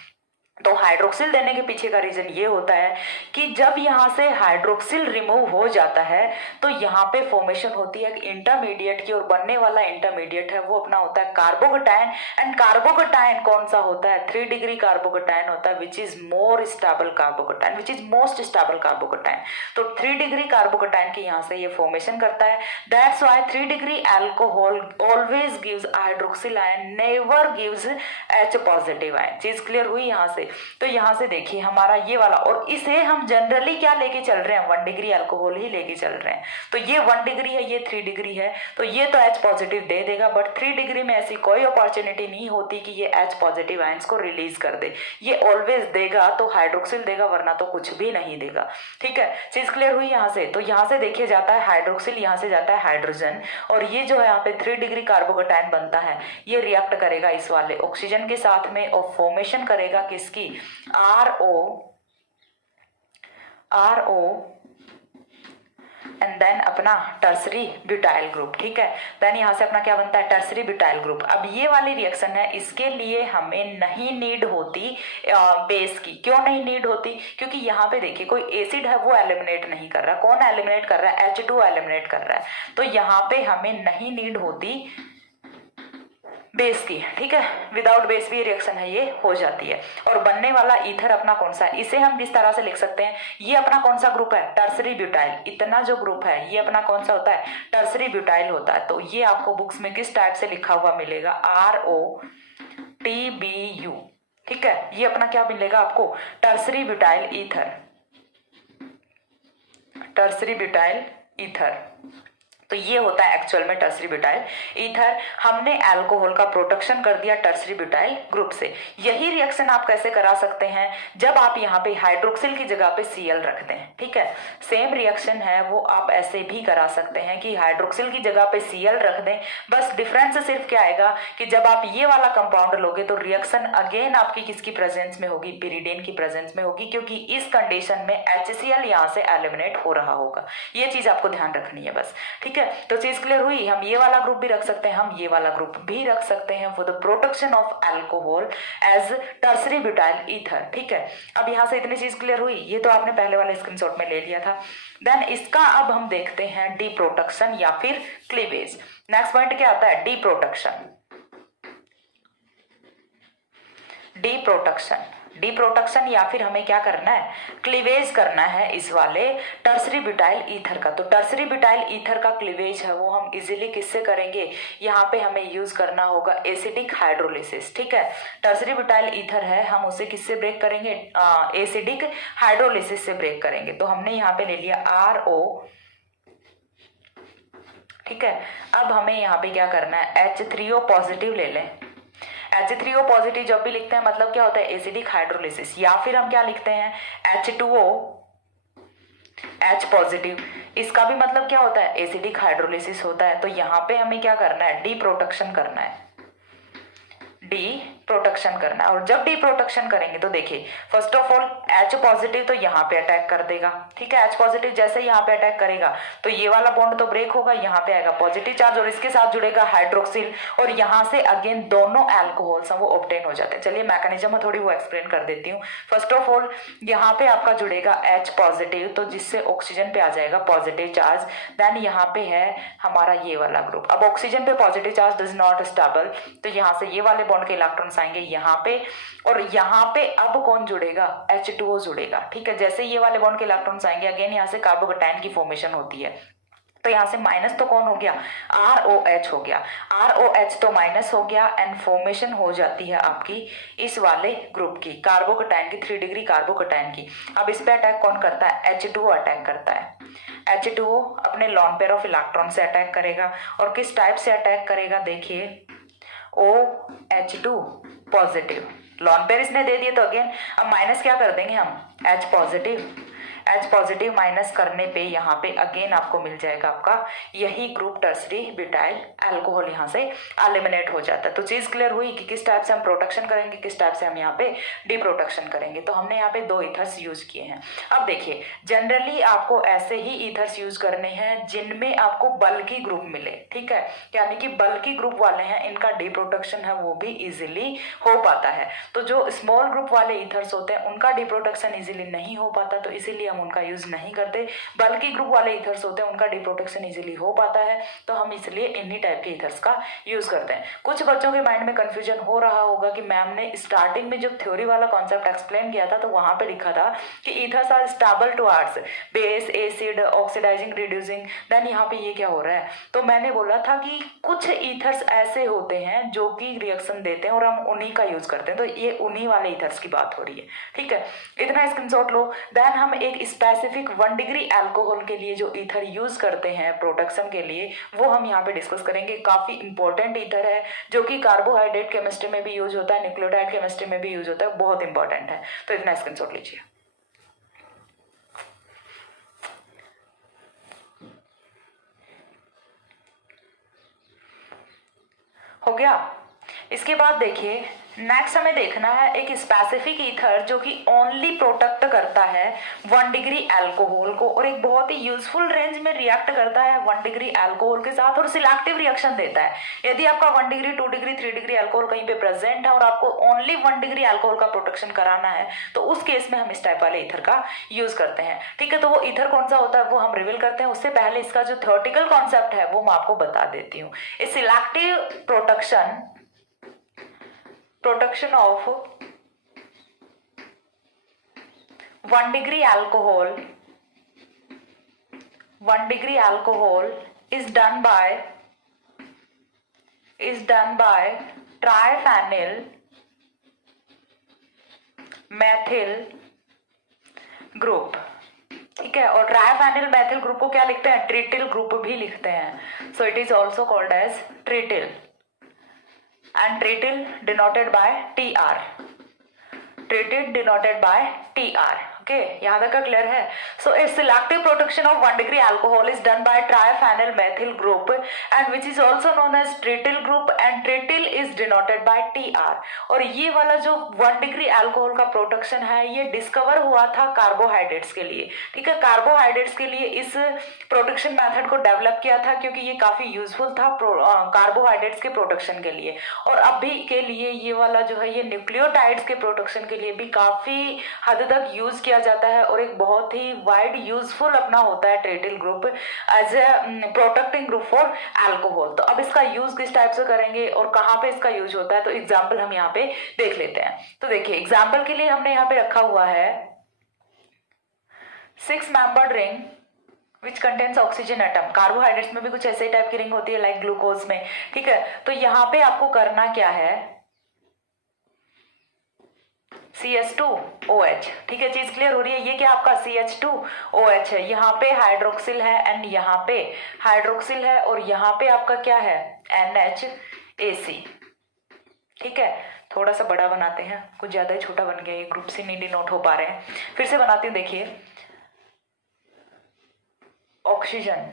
तो हाइड्रोक्सिल देने के पीछे का रीजन ये होता है कि जब यहाँ से हाइड्रोक्सिल रिमूव हो जाता है तो यहाँ पे फॉर्मेशन होती है इंटरमीडिएट की, और बनने वाला इंटरमीडिएट है वो अपना होता है कार्बोकेटायन। एंड कार्बोकेटायन कौन सा होता है, 3 डिग्री कार्बोकेटायन होता है, which is more stable carbocation, which is most stable carbocation. तो 3 डिग्री कार्बोकेटायन की यहाँ से ये फॉर्मेशन करता है। That's why 3 degree alcohol always gives hydroxyl ion, never gives H positive ion. चीज क्लियर हुई यहाँ से। से, तो यहाँ से देखिए हमारा ये वाला, और इसे हम जनरली क्या लेके चल रहे हैं, 1 डिग्री अल्कोहल ही लेके चल रहे हैं। तो ये 1 डिग्री है, ये 3 डिग्री है, तो ये तो H पॉजिटिव दे देगा, बट 3 डिग्री में ऐसी कोई अपॉर्चुनिटी नहीं होती कि ये H पॉजिटिव आयंस को रिलीज कर दे। ये ऑलवेज देगा तो हाइड्रोक्सिल देगा, वरना तो कुछ भी नहीं देगा। ठीक है, चीज क्लियर हुई यहाँ से। तो यहाँ से देखिए जाता है हाइड्रोक्सिल, यहाँ से जाता है हाइड्रोजन, और ये जो है यहाँ पे 3 डिग्री कार्बोकैटायन बनता है, ये रिएक्ट करेगा इस वाले ऑक्सीजन के साथ में और फॉर्मेशन करेगा किसकी, RO एंड देन अपना टर्सरी ब्यूटाइल ग्रुप। ठीक है, देन यहाँ से अपना क्या बनता है, टर्सरी ब्यूटाइल ग्रुप। अब ये वाली रिएक्शन है, इसके लिए हमें नहीं नीड होती बेस की। क्यों नहीं नीड होती, क्योंकि यहाँ पे देखिए कोई एसिड है वो एलिमिनेट नहीं कर रहा। कौन एलिमिनेट कर रहा है, H2 एलिमिनेट कर रहा है, तो यहाँ पे हमें नहीं नीड होती बेस की। ठीक है, विदाउट बेस भी रिएक्शन है ये हो जाती है। और बनने वाला ईथर अपना कौन सा है, इसे हम किस तरह से लिख सकते हैं, ये अपना कौन सा ग्रुप है, टर्सरी ब्यूटाइल। इतना जो ग्रुप है ये अपना कौन सा होता है, टर्सरी ब्यूटाइल होता है। तो ये आपको बुक्स में किस टाइप से लिखा हुआ मिलेगा, ROTBU। ठीक है, ये अपना क्या मिलेगा आपको, tertiary butyl ether, tertiary butyl ether. तो ये होता है एक्चुअल में टर्सरी ब्यूटाइल ईथर। हमने अल्कोहल का प्रोडक्शन कर दिया टर्सरी ब्यूटाइल ग्रुप से। यही रिएक्शन आप कैसे करा सकते हैं, जब आप यहाँ पे हाइड्रोक्सिल की जगह पे Cl रख दें। ठीक है, सेम रिएक्शन है वो आप ऐसे भी करा सकते हैं कि हाइड्रोक्सिल की जगह पे Cl रख दें। बस डिफरेंस सिर्फ क्या आएगा कि जब आप ये वाला कंपाउंड लोगे तो रिएक्शन अगेन आपकी किसकी प्रेजेंस में होगी, पिरिडीन की प्रेजेंस में होगी, क्योंकि इस कंडीशन में HCl यहाँ से एलिमिनेट हो रहा होगा। ये चीज आपको ध्यान रखनी है बस। ठीक है, तो चीज क्लियर हुई। हम ये वाला ग्रुप भी रख सकते हैं, हम ये वाला ग्रुप भी रख सकते हैं for the production of alcohol as tertiary butyl ether. ठीक है, अब यहाँ से इतनी चीज क्लियर हुई। ये तो आपने पहले वाले स्क्रीनशॉट में ले लिया था। देन इसका अब हम देखते हैं डी प्रोडक्शन या फिर क्लीवेज। नेक्स्ट पॉइंट क्या आता है, D production. D production, D production या फिर हमें क्या करना है, क्लीवेज करना है इस वाले टर्सरी ब्यूटाइल ईथर का। तो टर्सरी ब्यूटाइल ईथर का क्लीवेज है वो हम इजीली किससे करेंगे, यहाँ पे हमें यूज करना होगा एसिडिक हाइड्रोलिसिस। ठीक है, टर्सरी ब्यूटाइल ईथर है, हम उसे किससे ब्रेक करेंगे, एसिडिक हाइड्रोलिसिस से ब्रेक करेंगे। तो हमने यहाँ पे ले लिया RO। ठीक है, अब हमें यहाँ पे क्या करना है, H3O पॉजिटिव ले लें। H3O पॉजिटिव जब भी लिखते हैं मतलब क्या होता है, एसिडिक हाइड्रोलिसिस। या फिर हम क्या लिखते हैं, H2O H पॉजिटिव, इसका भी मतलब क्या होता है, एसिडिक हाइड्रोलिसिस होता है। तो यहाँ पे हमें क्या करना है, डी प्रोडक्शन करना है, डी प्रोडक्शन करना है। और जब डी प्रोडक्शन करेंगे तो देखिए first of all H positive तो यहाँ पे अटैक कर देगा। ठीक है, H पॉजिटिव जैसे यहाँ पे अटैक करेगा तो ये वाला बॉन्ड तो ब्रेक होगा, यहाँ पे आएगा पॉजिटिव चार्ज और इसके साथ जुड़ेगा हाइड्रोक्सिल, और यहाँ से अगेन दोनों अल्कोहल्स वो ऑब्टेन हो जाते हैं। चलिए मैकेनिज्म थोड़ी वो एक्सप्लेन कर देती हूँ। फर्स्ट ऑफ ऑल यहाँ पे आपका जुड़ेगा H पॉजिटिव, तो जिससे ऑक्सीजन पे आ जाएगा पॉजिटिव चार्ज। देन यहाँ पे है हमारा ये वाला ग्रुप। अब ऑक्सीजन पे positive charge does not stable, तो यहाँ से ये वाले बॉन्ड के इलेक्ट्रॉन्स आएंगे यहाँ पे, और यहाँ पे अब कौन जुड़ेगा, H2O जुड़ेगा। ठीक है, जैसे ये वाले बॉन्ड के इलेक्ट्रॉन्स आएंगे अगेन यहाँ से कार्बोकैटायन की फॉर्मेशन होती है। तो यहाँ से माइनस तो कौन हो गया, ROH हो गया, ROH तो माइनस हो गया एंड फॉर्मेशन हो जाती है आपकी इस वाले ग्रुप की, कार्बोकैटायन की, 3 डिग्री कार्बोकैटायन की। अब इस पे अटैक कौन करता है, H2O अटैक करता है। H2O अपने लॉन पेयर ऑफ इलेक्ट्रॉन से अटैक करेगा, और किस टाइप से अटैक करेगा देखिए, OH2 पॉजिटिव, लॉन पेयर इसने दे दिए तो अगेन अब माइनस क्या कर देंगे हम, H positive. H positive minus करने पे यहाँ पे अगेन आपको मिल जाएगा आपका यही ग्रुप टर्सरी ब्यूटाइल अल्कोहल, यहाँ से एलिमिनेट हो जाता है। तो चीज क्लियर हुई कि किस टाइप से हम प्रोडक्शन करेंगे, किस टाइप से हम यहाँ पे डी प्रोडक्शन करेंगे। तो हमने यहाँ पे 2 ईथर्स यूज किए हैं। अब देखिए जनरली आपको ऐसे ही ईथर्स यूज करने हैं जिनमें आपको बल्की ग्रुप मिले। ठीक है, यानी कि बल्की ग्रुप वाले हैं इनका डी प्रोडक्शन है वो भी इजिली हो पाता है। तो जो स्मॉल ग्रुप वाले ईथर्स होते हैं उनका डी प्रोडक्शन इजिली नहीं हो पाता, तो इसीलिए हम उनका यूज नहीं करते। बल्कि ग्रुप वाले ईथर्स होते हैं उनका डिप्रोटेक्शन इजीली हो पाता है, तो हम इसलिए इन्हीं टाइप के ईथर्स का यूज करते हैं। कुछ बच्चों के माइंड में कंफ्यूजन हो रहा होगा कि मैम ने स्टार्टिंग में जब थ्योरी वाला कॉन्सेप्ट एक्सप्लेन किया था तो वहां पे लिखा था कि ethers are stable towards base, acid, oxidising, reducing, then यहाँ पे ये क्या हो रहा है। तो मैंने बोला था कि कुछ ईथर्स ऐसे होते हैं जो कि रिएक्शन देते हैं और हम उन्हीं का यूज करते हैं, तो ये उन्हीं वाले ईथर्स की बात हो रही है। ठीक है, इतना स्क्रीनशॉट लो। देन हम एक स्पेसिफिक 1 डिग्री अल्कोहल के लिए जो ईथर यूज करते हैं प्रोटेक्शन के लिए, वो हम यहाँ पे डिस्कस करेंगे। काफी इंपॉर्टेंट ईथर है जो कि कार्बोहाइड्रेट केमिस्ट्री में भी यूज होता है, न्यूक्लियोटाइड केमिस्ट्री में भी यूज होता है, बहुत इंपॉर्टेंट है। तो इतना स्क्रीनशॉट लीजिए। हो गया। इसके बाद देखिए नेक्स्ट हमें देखना है एक स्पेसिफिक ईथर जो कि ओनली प्रोटेक्ट करता है 1 डिग्री अल्कोहल को और एक बहुत ही यूजफुल रेंज में रिएक्ट करता है 1 डिग्री अल्कोहल के साथ और सिलेक्टिव रिएक्शन देता है। यदि आपका 1 डिग्री, 2 डिग्री, 3 डिग्री अल्कोहल कहीं पे प्रेजेंट है और आपको ओनली 1 डिग्री अल्कोहल का प्रोटेक्शन कराना है तो उस केस में हम इस टाइप वाले ईथर का यूज करते हैं। ठीक है, तो वो ईथर कौन सा होता है वो हम रिवील करते हैं। उससे पहले इसका जो थ्योरेटिकल कॉन्सेप्ट है वो मैं आपको बता देती हूँ। इस selective protection of 1 degree alcohol is done by triphenyl methyl group. ठीक है, और ट्राइफेनिल मैथिल ग्रुप को क्या लिखते हैं, ट्रिटिल ग्रुप भी लिखते हैं। So it is also called as trityl and trityl denoted by Tr, trityl denoted by Tr। Okay, यहाँ तक का क्लियर है। So a selective protection of 1 degree alcohol is done by triphenyl methyl group and which is also known as trityl group and trityl is denoted by Tr। और ये वाला जो 1 degree alcohol का protection है ये discover हुआ था carbohydrates के लिए। ठीक है, कार्बोहाइड्रेट्स के लिए इस प्रोटेक्शन मेथड को डेवलप किया था क्योंकि ये काफी यूजफुल था कार्बोहाइड्रेट्स के प्रोटेक्शन के लिए। और अभी के लिए ये वाला जो है ये न्यूक्लियोटाइड्स के प्रोटेक्शन के लिए भी काफी हद तक यूज किया जाता है और एक बहुत ही वाइड यूजफुल अपना होता है trityl group as a protecting group for alcohol. तो अब इसका यूज किस टाइप से करेंगे और कहाँ पे इसका यूज होता है तो एग्जाम्पल हम यहाँ पे देख लेते हैं। तो देखिए एग्जाम्पल के लिए हमने यहाँ पे रखा हुआ है 6 membered ring which contains oxygen atom. Carbohydrates में भी कुछ ऐसे टाइप की रिंग होती है लाइक ग्लूकोज में। ठीक है, तो यहाँ पे आपको करना क्या है, CH2OH। ठीक है, चीज क्लियर हो रही है। ये क्या आपका CH2OH है, यहाँ पे हाइड्रोक्सिल है एंड यहाँ पे हाइड्रोक्सिल है और यहाँ पे आपका क्या है NHAC। ठीक है, थोड़ा सा बड़ा बनाते हैं, कुछ ज्यादा ही छोटा बन गया, ये ग्रुप से नहीं डिनोट हो पा रहे हैं। फिर से बनाती हूँ, देखिए ऑक्सीजन।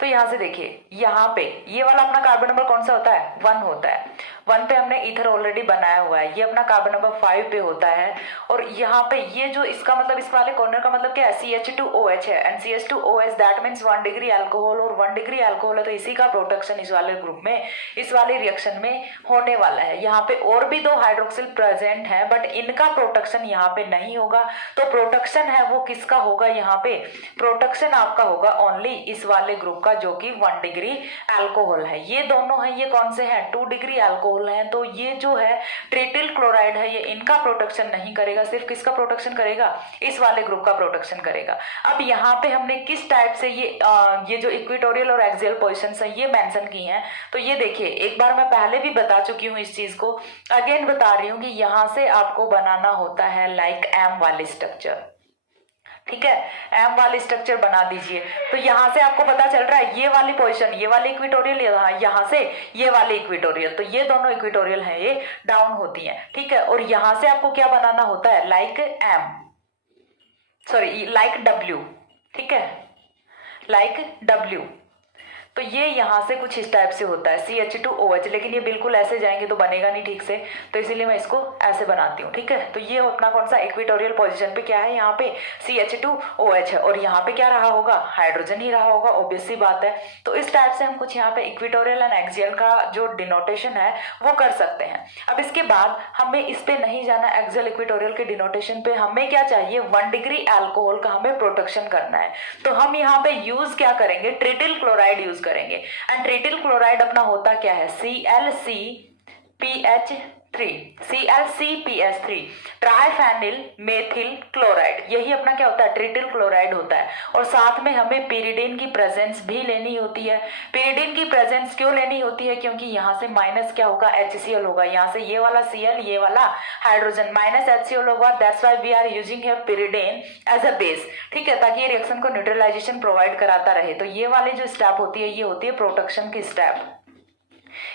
तो यहां से देखिए यहाँ पे ये वाला अपना कार्बन नंबर कौन सा होता है, 1 होता है। 1 पे हमने ईथर ऑलरेडी बनाया हुआ है, ये अपना कार्बन नंबर 5 पे होता है। और यहाँ पे ये जो इसका मतलब इस वाले कॉर्नर का मतलब क्या है, CH2OH है and CH2OH that means 1 degree alcohol और 1 डिग्री अल्कोहल है तो इसी का प्रोटेक्शन इस वाले ग्रुप में, इस वाले रिएक्शन में होने वाला है। यहाँ पे और भी 2 हाइड्रोक्सिल प्रेजेंट है बट इनका प्रोटेक्शन यहाँ पे नहीं होगा। तो प्रोटेक्शन है वो किसका होगा, यहाँ पे प्रोटेक्शन आपका होगा ओनली इस वाले ग्रुप का जो कि 1 डिग्री अल्कोहल है। ये दोनों है, ये कौन से हैं, 2 डिग्री अल्कोहल हैं। तो ये जो है ट्रिटिल क्लोराइड है ये इनका प्रोटेक्शन नहीं करेगा, सिर्फ किसका प्रोटेक्शन करेगा, इस वाले ग्रुप का प्रोटेक्शन करेगा। अब यहाँ पे हमने किस टाइप से ये जो इक्वेटोरियल और एक्सियल पोजिशंस है ये मेंशन की हैं। तो ये देखिए एक बार मैं पहले भी बता चुकी हूँ इस चीज को, अगेन बता रही हूँ कि यहाँ से आपको बनाना होता है लाइक एम वाली स्ट्रक्चर। ठीक है, एम वाली स्ट्रक्चर बना दीजिए। तो यहाँ से आपको पता चल रहा है ये वाली पोजीशन, ये वाली इक्वेटोरियल, यहाँ से ये वाली इक्वेटोरियल, तो ये दोनों इक्वेटोरियल हैं ये डाउन होती हैं। ठीक है, और यहाँ से आपको क्या बनाना होता है, like M, sorry like W. ठीक है, लाइक डब्ल्यू। तो ये यहाँ से कुछ इस टाइप से होता है CH2OH, लेकिन ये बिल्कुल ऐसे जाएंगे तो बनेगा नहीं ठीक से, तो इसीलिए मैं इसको ऐसे बनाती हूँ। ठीक है, तो ये अपना कौन सा इक्वेटोरियल पोजीशन पे क्या है, यहाँ पे CH2OH है और यहाँ पे क्या रहा होगा, हाइड्रोजन ही रहा होगा, ऑब्वियस सी बात है। तो इस टाइप से हम कुछ यहाँ पे इक्वेटोरियल एंड एक्सियल का जो डिनोटेशन है वो कर सकते हैं। अब इसके बाद हमें इस पे नहीं जाना एक्सियल इक्वेटोरियल के डिनोटेशन पे, हमें क्या चाहिए, 1 डिग्री अल्कोहल का हमें प्रोटेक्शन करना है। तो हम यहाँ पे यूज क्या करेंगे, ट्रिटिल क्लोराइड यूज करेंगे। एंड ट्रिटिल क्लोराइड अपना होता क्या है, ClCPH3 ट्राइफेनिल मेथिल क्लोराइड, यही अपना क्या होता है, ट्रिटिल क्लोराइड होता है। और साथ में हमें पिरिडीन की प्रेजेंस भी लेनी होती है। पिरिडीन की प्रेजेंस क्यों लेनी होती है, क्योंकि यहाँ से माइनस क्या होगा, HCl होगा, यहाँ से ये वाला Cl, ये वाला हाइड्रोजन, माइनस HCl होगा, that's why we are using here pyridine as a base. ठीक है, ताकि ये रिएक्शन को न्यूट्रलाइजेशन प्रोवाइड कराता रहे। तो ये वाली जो स्टेप होती है ये होती है प्रोटेक्शन की स्टेप।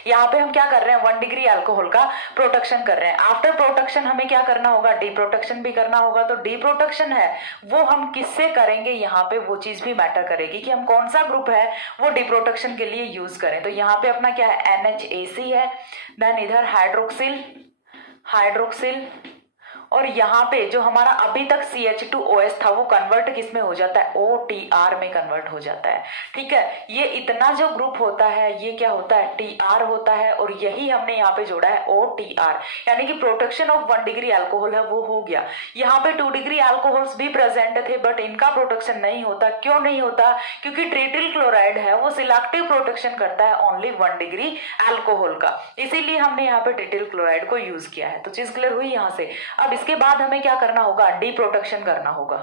यहाँ पे हम क्या कर रहे हैं, 1 डिग्री अल्कोहल का प्रोटेक्शन कर रहे हैं। आफ्टर प्रोटेक्शन हमें क्या करना होगा, डी प्रोटेक्शन भी करना होगा। तो डी प्रोटेक्शन है वो हम किससे करेंगे, यहाँ पे वो चीज भी मैटर करेगी कि हम कौन सा ग्रुप है वो डी प्रोटेक्शन के लिए यूज करें। तो यहाँ पे अपना क्या है, NHAC है, देन इधर हाइड्रोक्सिल और यहाँ पे जो हमारा अभी तक CH2OH था वो कन्वर्ट किस में हो जाता है, OTR में कन्वर्ट हो जाता है। ठीक है, ये इतना जो ग्रुप होता है ये क्या होता है, TR होता है, और यही हमने यहाँ पे जोड़ा है OTR, यानी कि प्रोटेक्शन ऑफ 1 डिग्री अल्कोहल है वो हो गया। यहाँ पे 2 डिग्री अल्कोहल्स भी प्रेजेंट थे बट इनका प्रोटेक्शन नहीं होता। क्यों नहीं होता, क्योंकि ट्रिटिल क्लोराइड है वो सिलेक्टिव प्रोटेक्शन करता है ओनली 1 डिग्री अल्कोहल का, इसीलिए हमने यहाँ पे ट्रिटिल क्लोराइड को यूज किया है। तो चीज क्लियर हुई यहाँ से। अब इसके बाद हमें क्या करना होगा, डी प्रोटेक्शन करना होगा।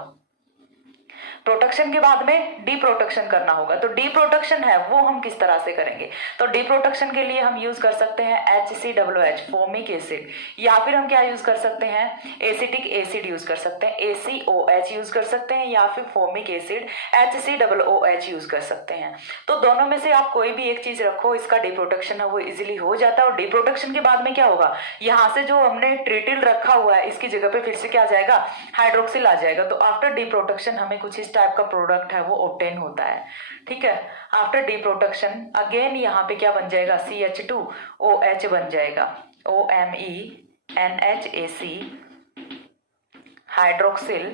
प्रोटेक्शन के बाद में डी प्रोटेक्शन करना होगा। तो डी प्रोटेक्शन है वो हम किस तरह से करेंगे, तो डी प्रोटेक्शन के लिए हम यूज कर सकते हैं HCOOH फोमिक एसिड, या फिर हम क्या यूज कर सकते हैं, एसिटिक एसिड यूज कर सकते हैं, ACOH यूज कर सकते हैं, या फिर फोमिक एसिड HCOOH यूज कर सकते हैं। तो दोनों में से आप कोई भी एक चीज रखो, इसका डी प्रोटेक्शन है वो इजिली हो जाता है। और डी प्रोटेक्शन के बाद में क्या होगा, यहाँ से जो हमने ट्रिटिल रखा हुआ है इसकी जगह पे फिर से क्या आ जाएगा, हाइड्रोक्सिल आ जाएगा। तो आफ्टर डी प्रोटेक्शन हमें कुछ इस टाइप का प्रोडक्ट है वो ऑब्टेन होता है। ठीक है, आफ्टर डी प्रोटेक्शन अगेन यहाँ पे क्या बन जाएगा, CH2OH बन जाएगा, OMe NHAC हाइड्रोक्सिल।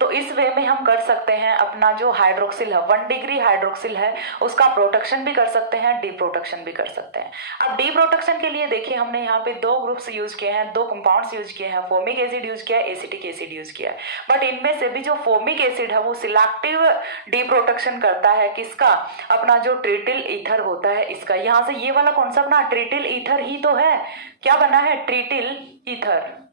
तो इस वे में हम कर सकते हैं अपना जो हाइड्रोक्सिल है, 1 डिग्री हाइड्रोक्सिल है उसका प्रोटेक्शन भी कर सकते हैं, डी प्रोटेक्शन भी कर सकते हैं। अब डी प्रोटेक्शन के लिए देखिए हमने यहाँ पे 2 ग्रुप्स यूज किए हैं, 2 कंपाउंड्स यूज किए हैं, फोमिक एसिड यूज किया है, एसिटिक एसिड यूज किया है। बट इनमें से भी जो फोमिक एसिड है वो सिलेक्टिव डी प्रोटेक्शन करता है किसका, अपना जो ट्रिटिल ईथर होता है इसका। यहाँ से ये वाला कौन सा अपना ट्रिटिल ईथर ही तो है, क्या बना है, ट्रिटिल ईथर।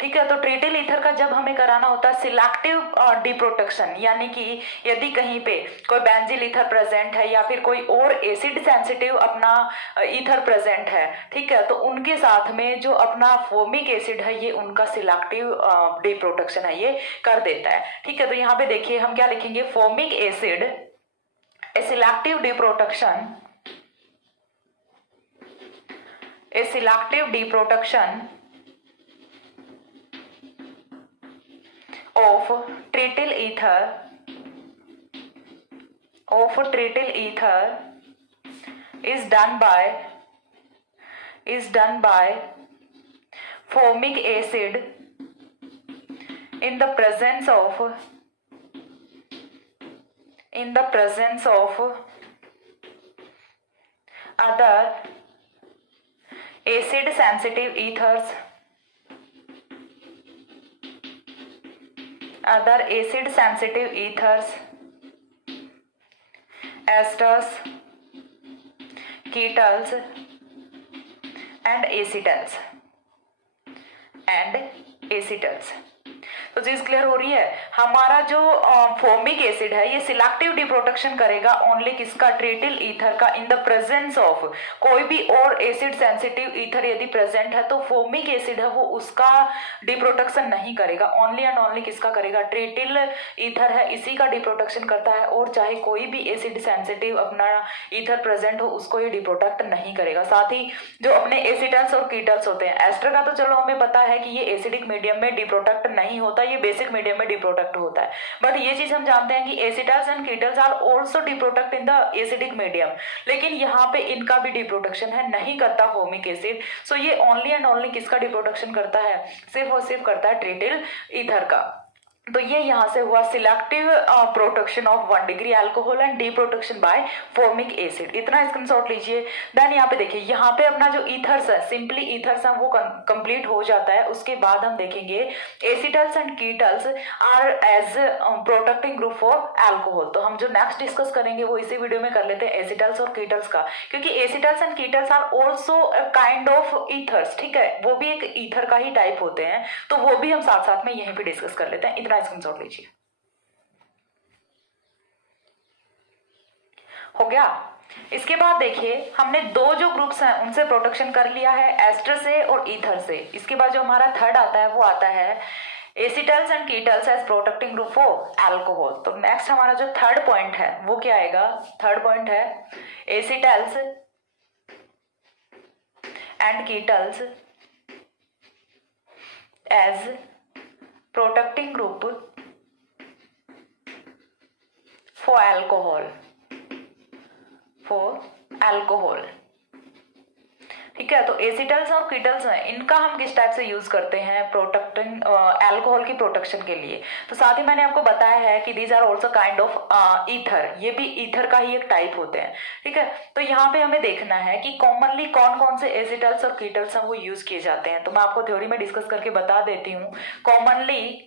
ठीक है, तो ट्रिटिल ईथर का जब हमें कराना होता है सिलेक्टिव डी प्रोटेक्शन, यानी कि यदि कहीं पे कोई बेंजिल ईथर प्रेजेंट है या फिर कोई और एसिड सेंसिटिव अपना ईथर प्रेजेंट है, ठीक है, तो उनके साथ में जो अपना फोमिक एसिड है ये उनका सिलेक्टिव डी प्रोटेक्शन है ये कर देता है। ठीक है, तो यहाँ पे देखिए हम क्या लिखेंगे, foamic acid A selective D protection, a selective deprotection of trityl ether is done by formic acid in the presence of other acid sensitive ethers, esters, ketals and acetals। तो चीज क्लियर हो रही है। हमारा जो फोमिक एसिड है ये selective डिप्रोटेक्शन करेगा ओनली किसका, ट्रिटिल ईथर का, इन द प्रेजेंस ऑफ कोई भी और एसिड सेंसिटिव ईथर यदि प्रेजेंट है तो फोमिक एसिड है वो उसका डिप्रोटेक्शन नहीं करेगा, ओनली एंड ओनली किसका करेगा, ट्रिटिल ईथर है इसी का डिप्रोटेक्शन करता है। और चाहे कोई भी एसिड सेंसिटिव अपना ईथर प्रेजेंट हो उसको ये डिप्रोटेक्ट नहीं करेगा। साथ ही जो अपने एसिटल्स और कीटल्स होते हैं, एस्टर का तो चलो हमें पता है कि ये एसिडिक मीडियम में डिप्रोटेक्ट नहीं होता, ये बेसिक मीडियम में डिप्रोडक्ट होता है। बट ये चीज हम जानते हैं कि acetals and ketals are also deprotect in the acidic medium, लेकिन यहाँ पे इनका भी डिप्रोडक्शन है, नहीं करता फॉर्मिक एसिड। सो ये ओनली एंड ओनली किसका डिप्रोडक्शन करता है, सिर्फ और सिर्फ करता है ट्रिटिल ईथर का। तो ये यहाँ से हुआ selective protection of 1 degree alcohol and D protection bye formic acid. इतना स्क्रीनशॉट लीजिए। देन यहाँ पे देखिए, यहाँ पे अपना जो ईथर्स है, सिंपली ईथर्स है, वो कंप्लीट हो जाता है। उसके बाद हम देखेंगे acetals and ketals are as protecting group for alcohol. तो हम जो नेक्स्ट डिस्कस करेंगे वो इसी वीडियो में कर लेते हैं एसिटल्स और कीटल्स का, क्योंकि acetals and ketals are also kind of ethers, ठीक है, वो भी एक ईथर का ही टाइप होते हैं। तो वो भी हम साथ साथ में यहीं पे डिस्कस कर लेते हैं। स्क्रीनशॉट लीजिए। हो गया। इसके बाद देखिए, हमने दो जो ग्रुप्स हैं उनसे प्रोटेक्शन कर लिया है, एस्टर से और ईथर से। इसके बाद जो हमारा थर्ड आता है वो आता है acetals and ketals as protecting group for alcohol. तो नेक्स्ट हमारा जो थर्ड पॉइंट है वो क्या आएगा, थर्ड पॉइंट है acetals and ketals as protecting group for alcohol, ठीक है। तो एसिटल्स और कीटल्स हैं, इनका हम किस टाइप से यूज करते हैं प्रोटेक्टिंग अल्कोहल की प्रोटेक्शन के लिए। तो साथ ही मैंने आपको बताया है कि these are also kind of ether, ये भी ईथर का ही एक टाइप होते हैं, ठीक है। तो यहाँ पे हमें देखना है कि कॉमनली कौन कौन से एसिटल्स और कीटल्स हैं वो यूज किए जाते हैं। तो मैं आपको थ्योरी में डिस्कस करके बता देती हूँ। Commonly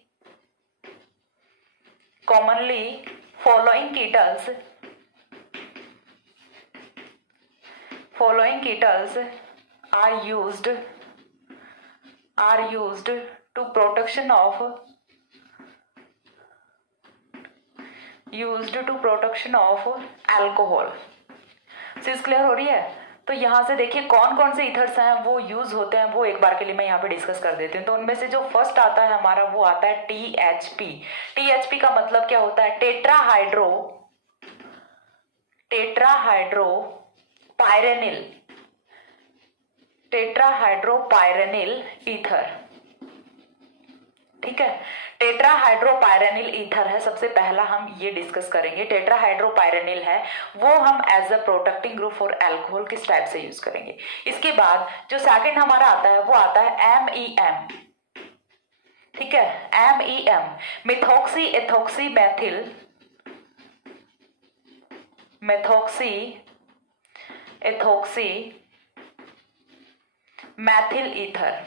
following kettles are used to protection of alcohol। चीज क्लियर हो रही है। तो यहाँ से देखिए कौन कौन से ईथर्स हैं वो यूज होते हैं, वो एक बार के लिए मैं यहाँ पे डिस्कस कर देती हूँ। तो उनमें से जो फर्स्ट आता है हमारा वो आता है THP। THP का मतलब क्या होता है, टेट्राहाइड्रोपायरेनिल ईथर, ठीक है। टेट्राहाइड्रोपायरेनिल ईथर है, सबसे पहला हम ये डिस्कस करेंगे। टेट्राहाइड्रोपायरेनिल है, वो हम as a protecting group for alcohol किस टाइप से यूज करेंगे। इसके बाद जो सेकंड हमारा आता है वो आता है MEM, ठीक है। MEM methoxy ethoxy Maithil ether,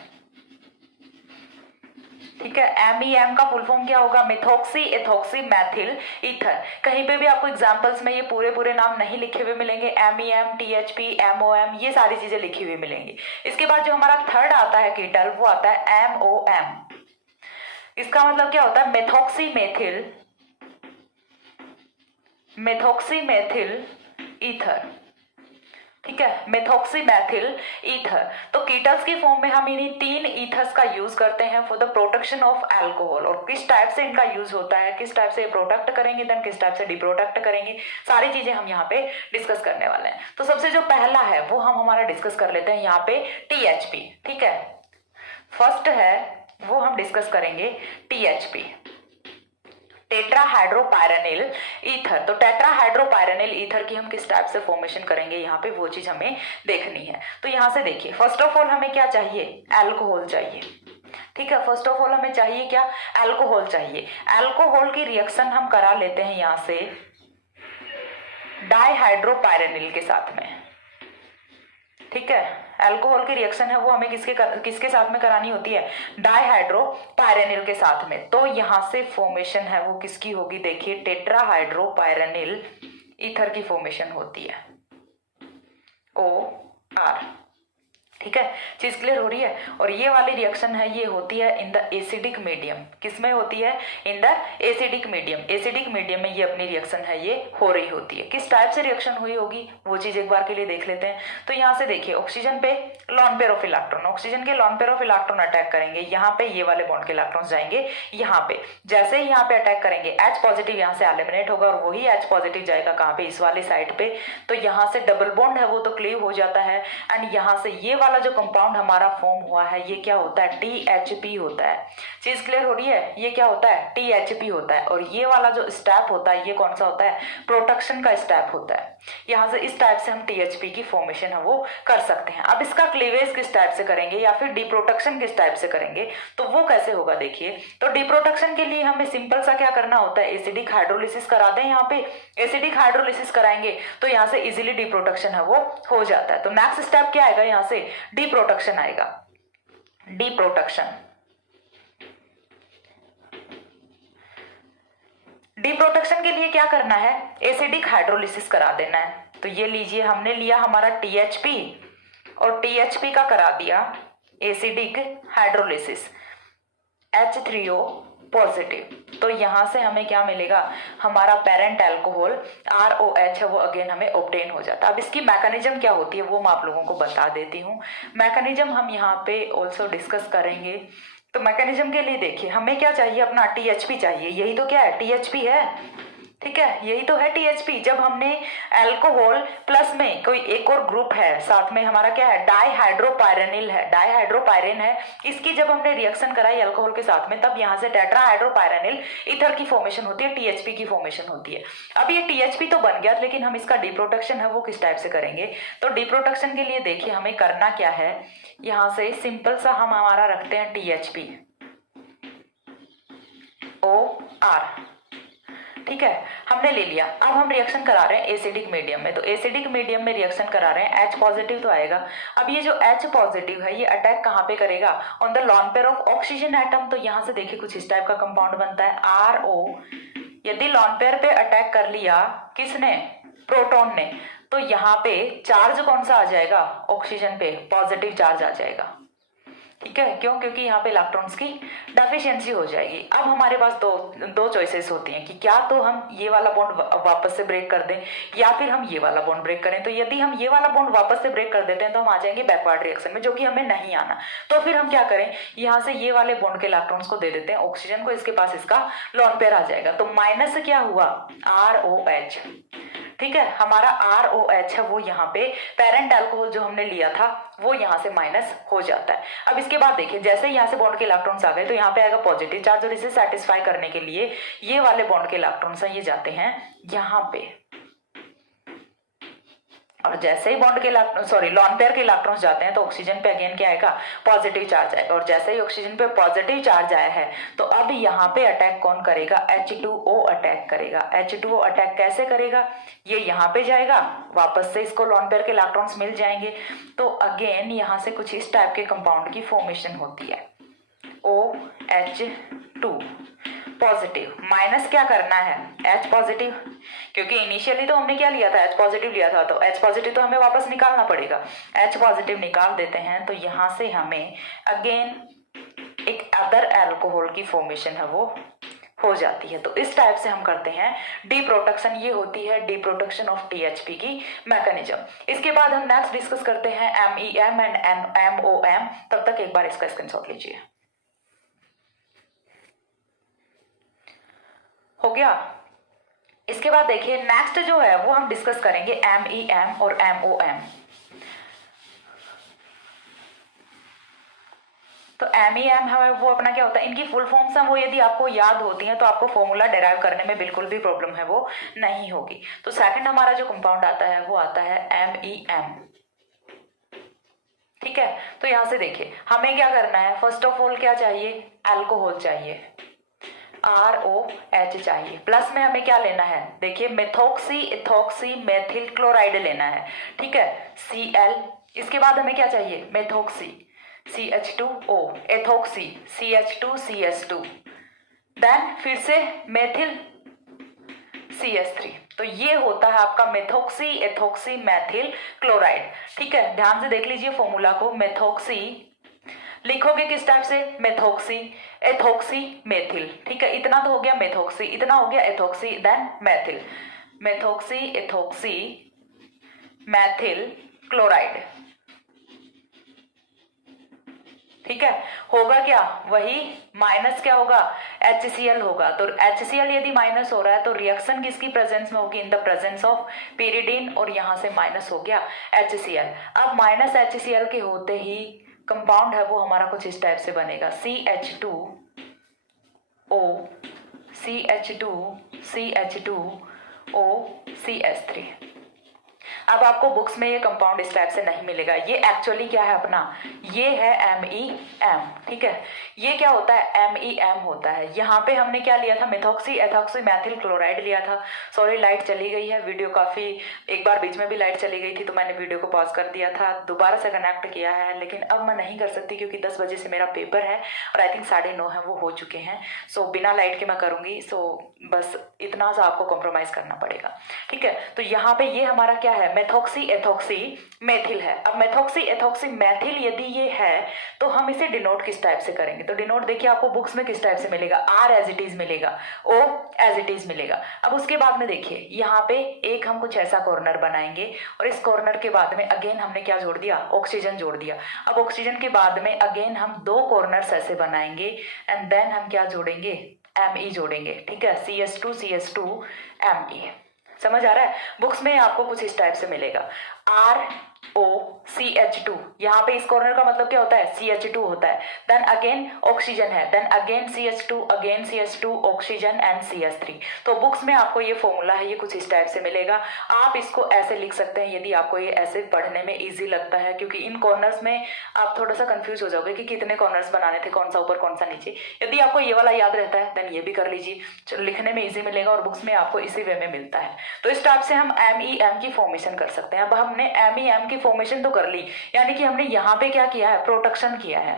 ठीक है। MEM का फुल फॉर्म क्या होगा, मिथॉक्सी एथोक्सी मैथिल ईथर। कहीं पे भी आपको एग्जांपल्स में ये पूरे नाम नहीं लिखे हुए मिलेंगे। MEM, THP, MOM ये सारी चीजें लिखी हुई मिलेंगी। इसके बाद जो हमारा थर्ड आता है कीटल, वो आता है MOM। इसका मतलब क्या होता है, मेथॉक्सी मैथिल ईथर, ठीक है, मेथॉक्सी मैथिल ईथर। तो कीटल्स की फॉर्म में हम इन्हीं 3 ईथर्स का यूज करते हैं for the protection of alcohol. और किस टाइप से इनका यूज होता है, किस टाइप से प्रोटेक्ट करेंगे, देन किस टाइप से डिप्रोटेक्ट करेंगे, सारी चीजें हम यहाँ पे डिस्कस करने वाले हैं। तो सबसे जो पहला है वो हम हमारा डिस्कस कर लेते हैं यहाँ पे THP, ठीक है। फर्स्ट है वो हम डिस्कस करेंगे THP, टेट्राहाइड्रोपायरेनिल ईथर। तो टेट्राहाइड्रोपायरेनिल ईथर की हम किस टाइप से फॉर्मेशन करेंगे यहाँ पे, वो चीज हमें देखनी है। तो यहाँ से देखिए, फर्स्ट ऑफ ऑल हमें क्या चाहिए, अल्कोहल चाहिए, ठीक है। फर्स्ट ऑफ ऑल हमें चाहिए क्या, अल्कोहल चाहिए। अल्कोहल की रिएक्शन हम करा लेते हैं यहाँ से डाइहाइड्रोपायरेनिल के साथ में, ठीक है। अल्कोहल की रिएक्शन है वो हमें किसके साथ में करानी होती है, डाइहाइड्रोपायरेनिल के साथ में। तो यहाँ से फॉर्मेशन है वो किसकी होगी, देखिए टेट्राहाइड्रोपायरेनिल ईथर की फॉर्मेशन होती है, OR, ठीक है। चीज क्लियर हो रही है। और ये वाली रिएक्शन है ये होती है इन द एसिडिक मीडियम। किसमें होती है, इन the acidic medium. Acidic medium में ये अपनी रिएक्शन है ये हो रही होती है। किस टाइप से रिएक्शन हुई होगी वो चीज एक बार के लिए देख लेते हैं। तो यहाँ से देखिए, ऑक्सीजन पे lone pair of electron, oxygen के lone pair of electron attack करेंगे, यहाँ पे ये वाले बॉन्ड के इलेक्ट्रॉन्स जाएंगे यहाँ पे। जैसे ही यहाँ पे अटैक करेंगे H पॉजिटिव यहाँ से एलिमिनेट होगा और वही H पॉजिटिव जाएगा कहाँ पे, इस वाली साइड पे। तो यहाँ से डबल बॉन्ड है वो तो क्लीव हो जाता है। एंड यहाँ से ये वाला जो कंपाउंड हमारा फॉर्म हुआ है ये क्या होता है, THP होता है। चीज क्लियर हो रही है, ये क्या होता है, THP होता है। और ये वाला जो स्टेप होता है ये कौन सा होता है, प्रोटेक्शन का स्टेप होता है। यहाँ से इस टाइप से हम THP की फॉर्मेशन है वो कर सकते हैं। अब इसका क्लीवेज किस टाइप से करेंगे या फिर डिप्रोटेक्शन किस टाइप से करेंगे, तो वो कैसे होगा देखिए। तो डिप्रोटेक्शन के लिए हमें सिंपल सा क्या करना होता है, एसिडिक हाइड्रोलिसिस करा दें। यहाँ पे एसिडिक हाइड्रोलिसिस कराएंगे तो यहाँ से इजीली डिप्रोटेक्शन है वो हो जाता है। तो नेक्स्ट स्टेप क्या आएगा, यहाँ से डिप्रोटेक्शन आएगा। डिप्रोटेक्शन, डिप्रोटेक्शन के लिए क्या करना है, एसिडिक हाइड्रोलिसिस करा देना है। तो ये लीजिए, हमने लिया हमारा THP और THP का करा दिया एसिडिक हाइड्रोलिसिस, H3O पॉजिटिव। तो यहां से हमें क्या मिलेगा, हमारा पेरेंट अल्कोहल ROH है वो अगेन हमें ऑब्टेन हो जाता है। अब इसकी मैकेनिज्म क्या होती है वो मैं आप लोगों को बता देती हूँ। मैकेनिज्म हम यहाँ पे ऑल्सो डिस्कस करेंगे। तो मैकेनिज्म के लिए देखिए, हमें क्या चाहिए, अपना THP चाहिए। यही तो क्या है, THP है, ठीक है, यही तो है THP। जब हमने अल्कोहल प्लस में कोई एक और ग्रुप है, साथ में हमारा क्या है, डाईहाइड्रोपायरेनिल है, डाईहाइड्रोपायरेन है। इसकी जब हमने रिएक्शन कराई अल्कोहल के साथ में, तब यहाँ से टेट्राहाइड्रोपायरेनिल ईथर की फॉर्मेशन होती है, THP की फॉर्मेशन होती है। अब ये THP तो बन गया, लेकिन हम इसका डिप्रोटेक्शन है वो किस टाइप से करेंगे। तो डिप्रोटेक्शन के लिए देखिए हमें करना क्या है, यहाँ से सिंपल सा हम हमारा रखते हैं THP OR, ठीक है, हमने ले लिया। अब हम रिएक्शन करा रहे हैं एसिडिक मीडियम में। तो एसिडिक मीडियम में रिएक्शन करा रहे हैं, H पॉजिटिव तो आएगा। अब ये जो H पॉजिटिव है ये अटैक कहाँ पे करेगा, on the lawn pair of oxygen atom. तो यहाँ से देखिए कुछ इस टाइप का कंपाउंड बनता है RO। यदि लॉन पेयर पे अटैक कर लिया किसने, प्रोटॉन ने, तो यहाँ पे चार्ज कौन सा आ जाएगा, ऑक्सीजन पे पॉजिटिव चार्ज आ जाएगा, ठीक है। क्यों, क्योंकि यहाँ पे इलेक्ट्रॉन्स की डेफिशिएंसी हो जाएगी। अब हमारे पास दो चॉइसेस होती हैं कि क्या तो हम ये वाला बॉन्ड वापस से ब्रेक कर दें या फिर हम ये वाला बॉन्ड ब्रेक करें। तो यदि हम ये वाला बॉन्ड वापस से ब्रेक कर देते हैं तो हम आ जाएंगे बैकवर्ड रिएक्शन में, जो कि हमें नहीं आना। तो फिर हम क्या करें, यहाँ से ये वाले बॉन्ड के इलेक्ट्रॉन्स को दे देते हैं ऑक्सीजन को, इसके पास इसका लॉन पेयर आ जाएगा। तो माइनस से क्या हुआ, ROH, ठीक है, हमारा ROH है वो यहाँ पे पेरेंट अल्कोहल जो हमने लिया था वो यहाँ से माइनस हो जाता है। अब इसके बाद देखिए, जैसे यहाँ से बॉन्ड के इलेक्ट्रॉन्स आ गए तो यहाँ पे आएगा पॉजिटिव चार्ज, और इसे सेटिस्फाई करने के लिए ये वाले बॉन्ड के इलेक्ट्रॉन्स हैं ये जाते हैं यहाँ पे। और जैसे ही बॉन्ड के लॉन पेयर के इलेक्ट्रॉन्स जाते हैं तो ऑक्सीजन पे अगेन क्या आएगा, पॉजिटिव चार्ज आएगा। और जैसे ही ऑक्सीजन पे पॉजिटिव चार्ज आया है तो अब यहाँ पे अटैक कौन करेगा, H2O अटैक करेगा। H2O अटैक कैसे करेगा, ये यहाँ पे जाएगा, वापस से इसको लॉन पेयर के इलेक्ट्रॉन्स मिल जाएंगे। तो अगेन यहाँ से कुछ इस टाइप के कंपाउंड की फॉर्मेशन होती है, OH2 पॉजिटिव। माइनस क्या करना है, H पॉजिटिव, क्योंकि इनिशियली तो हमने क्या लिया था, H पॉजिटिव लिया था, तो H पॉजिटिव तो हमें वापस निकालना पड़ेगा। H पॉजिटिव निकाल देते हैं तो यहाँ से हमें अगेन एक अदर अल्कोहल की फॉर्मेशन है वो हो जाती है। तो इस टाइप से हम करते हैं डिप्रोटेक्शन। ये होती है डिप्रोटेक्शन ऑफ THP की मैकेनिज्म। इसके बाद हम नेक्स्ट डिस्कस करते हैं MEM एंड MOM। तब तक एक बार इसका स्क्रीनशॉट लीजिए। हो गया। इसके बाद देखिए नेक्स्ट जो है वो हम डिस्कस करेंगे MEM और MOM। तो MEM है वो अपना क्या होता है, इनकी फुल फॉर्म्स हैं वो यदि आपको याद होती हैं तो आपको फॉर्मूला डेराइव करने में बिल्कुल भी प्रॉब्लम है वो नहीं होगी। तो सेकंड हमारा जो कंपाउंड आता है वो आता है MEM, ठीक है। तो यहां से देखिए हमें क्या करना है, फर्स्ट ऑफ ऑल क्या चाहिए, अल्कोहल चाहिए, ROH चाहिए। प्लस में हमें क्या लेना है, देखिए मेथोक्सी इथोक्सी मेथिल क्लोराइड लेना है, ठीक है, Cl। इसके बाद हमें क्या चाहिए, methoxy CH2O, ethoxy CH2CS2, then फिर से मेथिल CS3। तो ये होता है आपका मेथोक्सी एथोक्सी मेथिल क्लोराइड, ठीक है। ध्यान से देख लीजिए फॉर्मूला को, मेथोक्सी लिखोगे किस टाइप से, मेथोक्सी एथोक्सी मेथिल, ठीक है। इतना तो हो गया मेथोक्सी, इतना हो गया ethoxy, then methyl, methoxy ethoxy methyl chloride, ठीक है, होगा क्या, वही माइनस क्या होगा, HCl होगा। तो HCl यदि माइनस हो रहा है तो रिएक्शन किसकी प्रेजेंस में होगी, in the presence of pyridine, और यहां से माइनस हो गया HCl। अब माइनस HCl के होते ही कंपाउंड है वो हमारा कुछ इस टाइप से बनेगा, CH2O CH2CH2O CH3। अब आपको बुक्स में ये कंपाउंड इस टाइप से नहीं मिलेगा, ये एक्चुअली क्या है अपना, ये है MEM। ठीक है, ये क्या होता है, MEM होता है। यहाँ पे हमने क्या लिया था, मेथॉक्सी एथॉक्सी मैथिल क्लोराइड लिया था। सॉरी लाइट चली गई है, वीडियो काफ़ी, एक बार बीच में भी लाइट चली गई थी तो मैंने वीडियो को पॉज कर दिया था, दोबारा से कनेक्ट किया है, लेकिन अब मैं नहीं कर सकती क्योंकि 10 बजे से मेरा पेपर है और आई थिंक 9:30 है वो हो चुके हैं। सो बिना लाइट के मैं करूँगी, सो बस इतना सा आपको कॉम्प्रोमाइज़ करना पड़ेगा। ठीक है, तो यहाँ पे ये हमारा क्या है, मेथॉक्सी एथॉक्सी मेथिल है। अब मेथॉक्सी एथॉक्सी मेथिल यदि ये है तो हम इसे डिनोट किस टाइप से करेंगे, तो डिनोट देखिए आपको बुक्स में किस टाइप से मिलेगा, R एज इट इज मिलेगा, O एज इट इज मिलेगा। अब उसके बाद में देखिए यहाँ पे एक हम कुछ ऐसा कॉर्नर बनाएंगे और इस कॉर्नर के बाद में अगेन हमने क्या जोड़ दिया, ऑक्सीजन जोड़ दिया। अब ऑक्सीजन के बाद में अगेन हम 2 कॉर्नर्स ऐसे बनाएंगे एंड देन हम क्या जोड़ेंगे, Me जोड़ेंगे। ठीक है, CH2 Me। समझ आ रहा है, बुक्स में आपको कुछ इस टाइप से मिलेगा, ROCH2, यहाँ पे इस कॉर्नर का मतलब क्या होता है, CH2 होता है, देन अगेन ऑक्सीजन है, then again CH2 oxygen and CH3। तो बुक्स में आपको ये फॉर्मूला है, ये कुछ इस टाइप से मिलेगा। आप इसको ऐसे लिख सकते हैं यदि आपको ये ऐसे पढ़ने में इजी लगता है, क्योंकि इन कॉर्नर्स में आप थोड़ा सा कंफ्यूज हो जाओगे कि कितने कॉर्नर्स बनाने थे, कौन सा ऊपर कौन सा नीचे। यदि आपको ये वाला याद रहता है देन ये भी कर लीजिए, लिखने में ईजी मिलेगा और बुक्स में आपको इसी वे में मिलता है। तो इस टाइप से हम MEM की फॉर्मेशन कर सकते हैं। अब हमने MEM की फॉर्मेशन तो कर ली, यानी कि हमने यहाँ पे क्या किया है, प्रोटेक्शन किया है,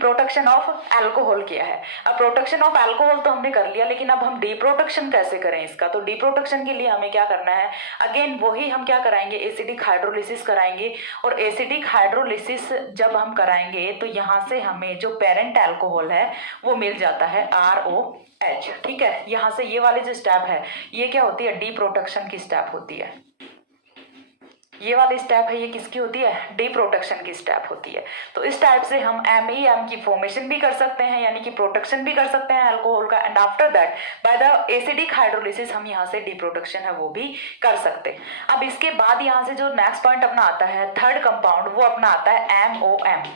प्रोटेक्शन ऑफ अल्कोहल किया है। अब प्रोटेक्शन ऑफ अल्कोहल तो हमने कर लिया, लेकिन अब हम डीप्रोटेक्शन कैसे करें इसका, तो डीप्रोटेक्शन के लिए हमें क्या करना है, अगेन वही हम क्या कराएंगे, एसिडिक हाइड्रोलिसिस कराएंगे। और एसिडिक हाइड्रोलिसिस जब हम कराएंगे तो यहाँ से हमें जो पेरेंट अल्कोहल है वो मिल जाता है ROH। ठीक है, यहाँ से ये वाली जो स्टेप है ये क्या होती है, डीप्रोटेक्शन की स्टेप होती है। ये वाली स्टेप है ये किसकी होती है, डीप्रोटेक्शन की स्टेप होती है। तो इस टाइप से हम MEM की फॉर्मेशन भी कर सकते हैं, यानी कि प्रोटेक्शन भी कर सकते हैं अल्कोहल का, and after that by the acidic hydrolysis हम यहाँ से डीप्रोटेक्शन है वो भी कर सकते हैं। अब इसके बाद यहाँ से जो नेक्स्ट पॉइंट अपना आता है, थर्ड कंपाउंड, वो अपना आता है MOM।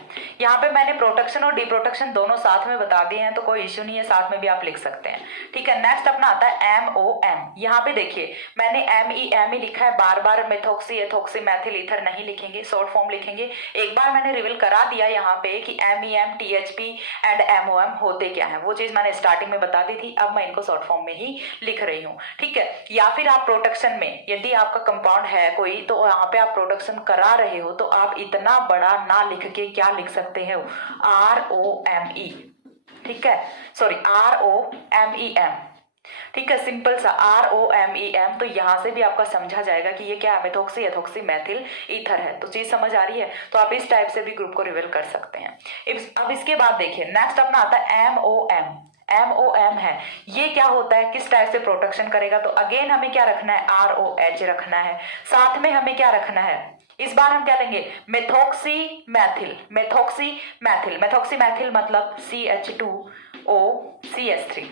यहाँ पे मैंने प्रोटेक्शन और डीप्रोटेक्शन दोनों साथ में बता दिए हैं, तो कोई इश्यू नहीं है, साथ में भी आप लिख सकते हैं। ठीक है, नेक्स्ट अपना आता है MOM। यहाँ पे देखिए मैंने MEM ही लिखा है, बार बार मेथॉक्सी एथॉक्सी मैथिल ईथर नहीं लिखेंगे, शॉर्ट फॉर्म लिखेंगे। एक बार मैंने रिवील करा दिया यहाँ पे कि MEM THP एंड MOM होते क्या है, वो चीज मैंने स्टार्टिंग में बता दी थी, अब मैं इनको शॉर्ट फॉर्म में ही लिख रही हूँ। ठीक है, या फिर आप प्रोटेक्शन में यदि आपका कंपाउंड है कोई, तो यहाँ पे आप प्रोटेक्शन करा रहे हो तो आप इतना बड़ा ना लिख के क्या लिख सकते हो, ROME। ठीक है, सॉरी ROMEM। ठीक है, सिंपल सा ROMEM। तो यहाँ से भी आपका समझा जाएगा कि ये क्या है, मेथॉक्सी एथॉक्सी मैथिल ईथर है। तो चीज समझ आ रही है, तो आप इस टाइप से भी ग्रुप को रिवील कर सकते हैं। अब इसके बाद देखिए नेक्स्ट अपना आता है MOM है। ये क्या होता है, किस टाइप से प्रोटेक्शन करेगा, तो अगेन हमें क्या रखना है, ROH रखना है, साथ में हमें क्या रखना है, इस बार हम क्या लेंगे, मेथॉक्सी मैथिल मतलब CH2O CH3।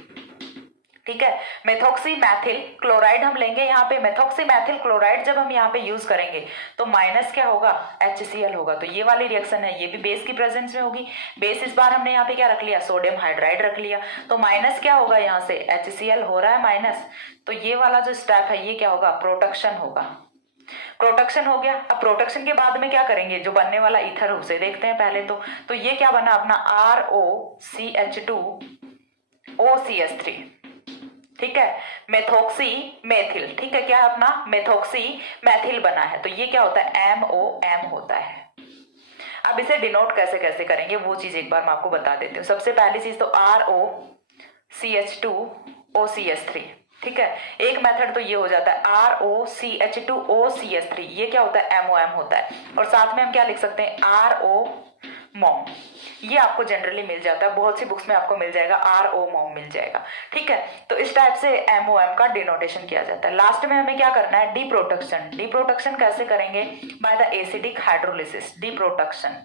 ठीक है, मेथॉक्सी मैथिल क्लोराइड हम लेंगे। यहाँ पे मेथॉक्सी मैथिल क्लोराइड जब हम यहाँ पे यूज करेंगे तो माइनस क्या होगा, HCl होगा। तो ये वाली रिएक्शन है ये भी बेस की प्रेजेंस में होगी। बेस इस बार हमने यहाँ पे क्या रख लिया, सोडियम हाइड्राइड रख लिया। तो माइनस क्या होगा, यहाँ से HCl हो रहा है माइनस, तो ये वाला जो स्टेप है ये क्या होगा, प्रोटेक्शन होगा। प्रोटेक्शन हो गया। अब प्रोटेक्शन के बाद में क्या करेंगे, जो बनने वाला ईथर उसे देखते हैं पहले। तो ये क्या बना अपना ROCH2OCH3। ठीक है, मेथॉक्सी मेथिल। ठीक है, क्या अपना मेथॉक्सी मैथिल बना है। तो ये क्या होता है, MOM होता है। अब इसे डिनोट कैसे कैसे करेंगे वो चीज एक बार मैं आपको बता देती हूँ। सबसे पहली चीज तो ROCH2OCH3। ठीक है, एक मेथड तो ये हो जाता है ROCH2OCH3, ये क्या होता है, MOM होता है। और साथ में हम क्या लिख सकते हैं, ROMOM। ये आपको जनरली मिल जाता है, बहुत सी बुक्स में आपको मिल जाएगा, ROMOM मिल जाएगा। ठीक है, तो इस टाइप से MOM का डिनोटेशन किया जाता है। लास्ट में हमें क्या करना है, डीप्रोटेक्शन। डीप्रोटेक्शन कैसे करेंगे, बाय द एसिडिक हाइड्रोलिसिस। डीप्रोटेक्शन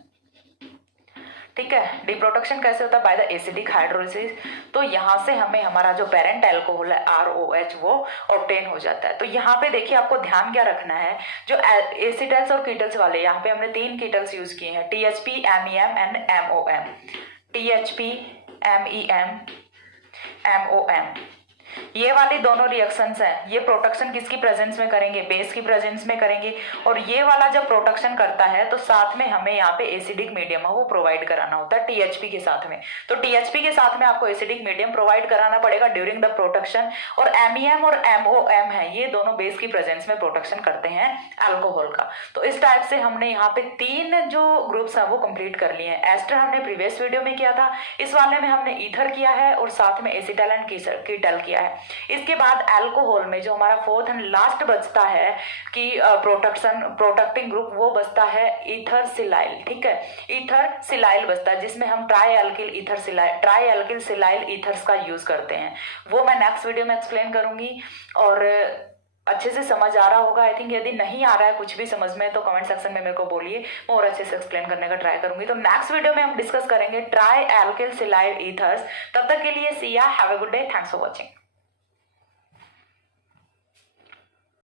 ठीक है। डिप्रोडक्शन कैसे होता है? By the acidic hydrolysis. तो यहाँ से हमें हमारा जो पेरेंट अल्कोहल है ROH वो ऑब्टेन हो जाता है। तो यहाँ पे देखिए आपको ध्यान क्या रखना है, जो एसिटल्स और कीटल्स वाले, यहाँ पे हमने 3 कीटल्स यूज किए हैं, THP, MEM and MOM। THP, MEM, MOM, ये वाली दोनों रिएक्शंस हैं, ये प्रोटेक्शन किसकी प्रेजेंस में करेंगे? बेस की प्रेजेंस में करेंगे। और ये वाला जब प्रोटेक्शन करता है तो साथ में हमें यहाँ पे एसिडिक मीडियम है वो प्रोवाइड कराना होता है THP के साथ में। तो THP के साथ में आपको एसिडिक मीडियम प्रोवाइड कराना पड़ेगा ड्यूरिंग द प्रोटेक्शन। और MEM और MOM है, ये दोनों बेस की प्रेजेंस में प्रोटेक्शन करते हैं अल्कोहल का। तो इस टाइप से हमने यहाँ पे 3 जो ग्रुप्स हैं वो कंप्लीट कर लिए हैं। एस्टर हमने प्रीवियस वीडियो में किया था, इस वाले में हमने ईथर किया है और साथ में एसिटल एंड कीटल किया है। इसके बाद अल्कोहल में जो हमारा 4th एंड लास्ट बचता है कि प्रोटेक्टिंग ग्रुप, वो बचता है ईथर सिलाइल। ठीक है, ईथर सिलाइल बचता है, जिसमें हम ट्राई एल्किल सिलाइल ईथर्स का यूज करते हैं। वो मैं नेक्स्ट वीडियो में एक्सप्लेन करूंगी और अच्छे से समझ आ रहा होगा आई थिंक। यदि नहीं आ रहा है कुछ भी समझ में तो कमेंट सेक्शन में मेरे को बोलिए, मैं और अच्छे से एक्सप्लेन करने का ट्राई करूंगी। तो नेक्स्ट वीडियो में हम डिस्कस करेंगे ट्राई एल्किल सिलाइल ईथर्स। तब तक के लिए सी या, have a good day, thanks for watching.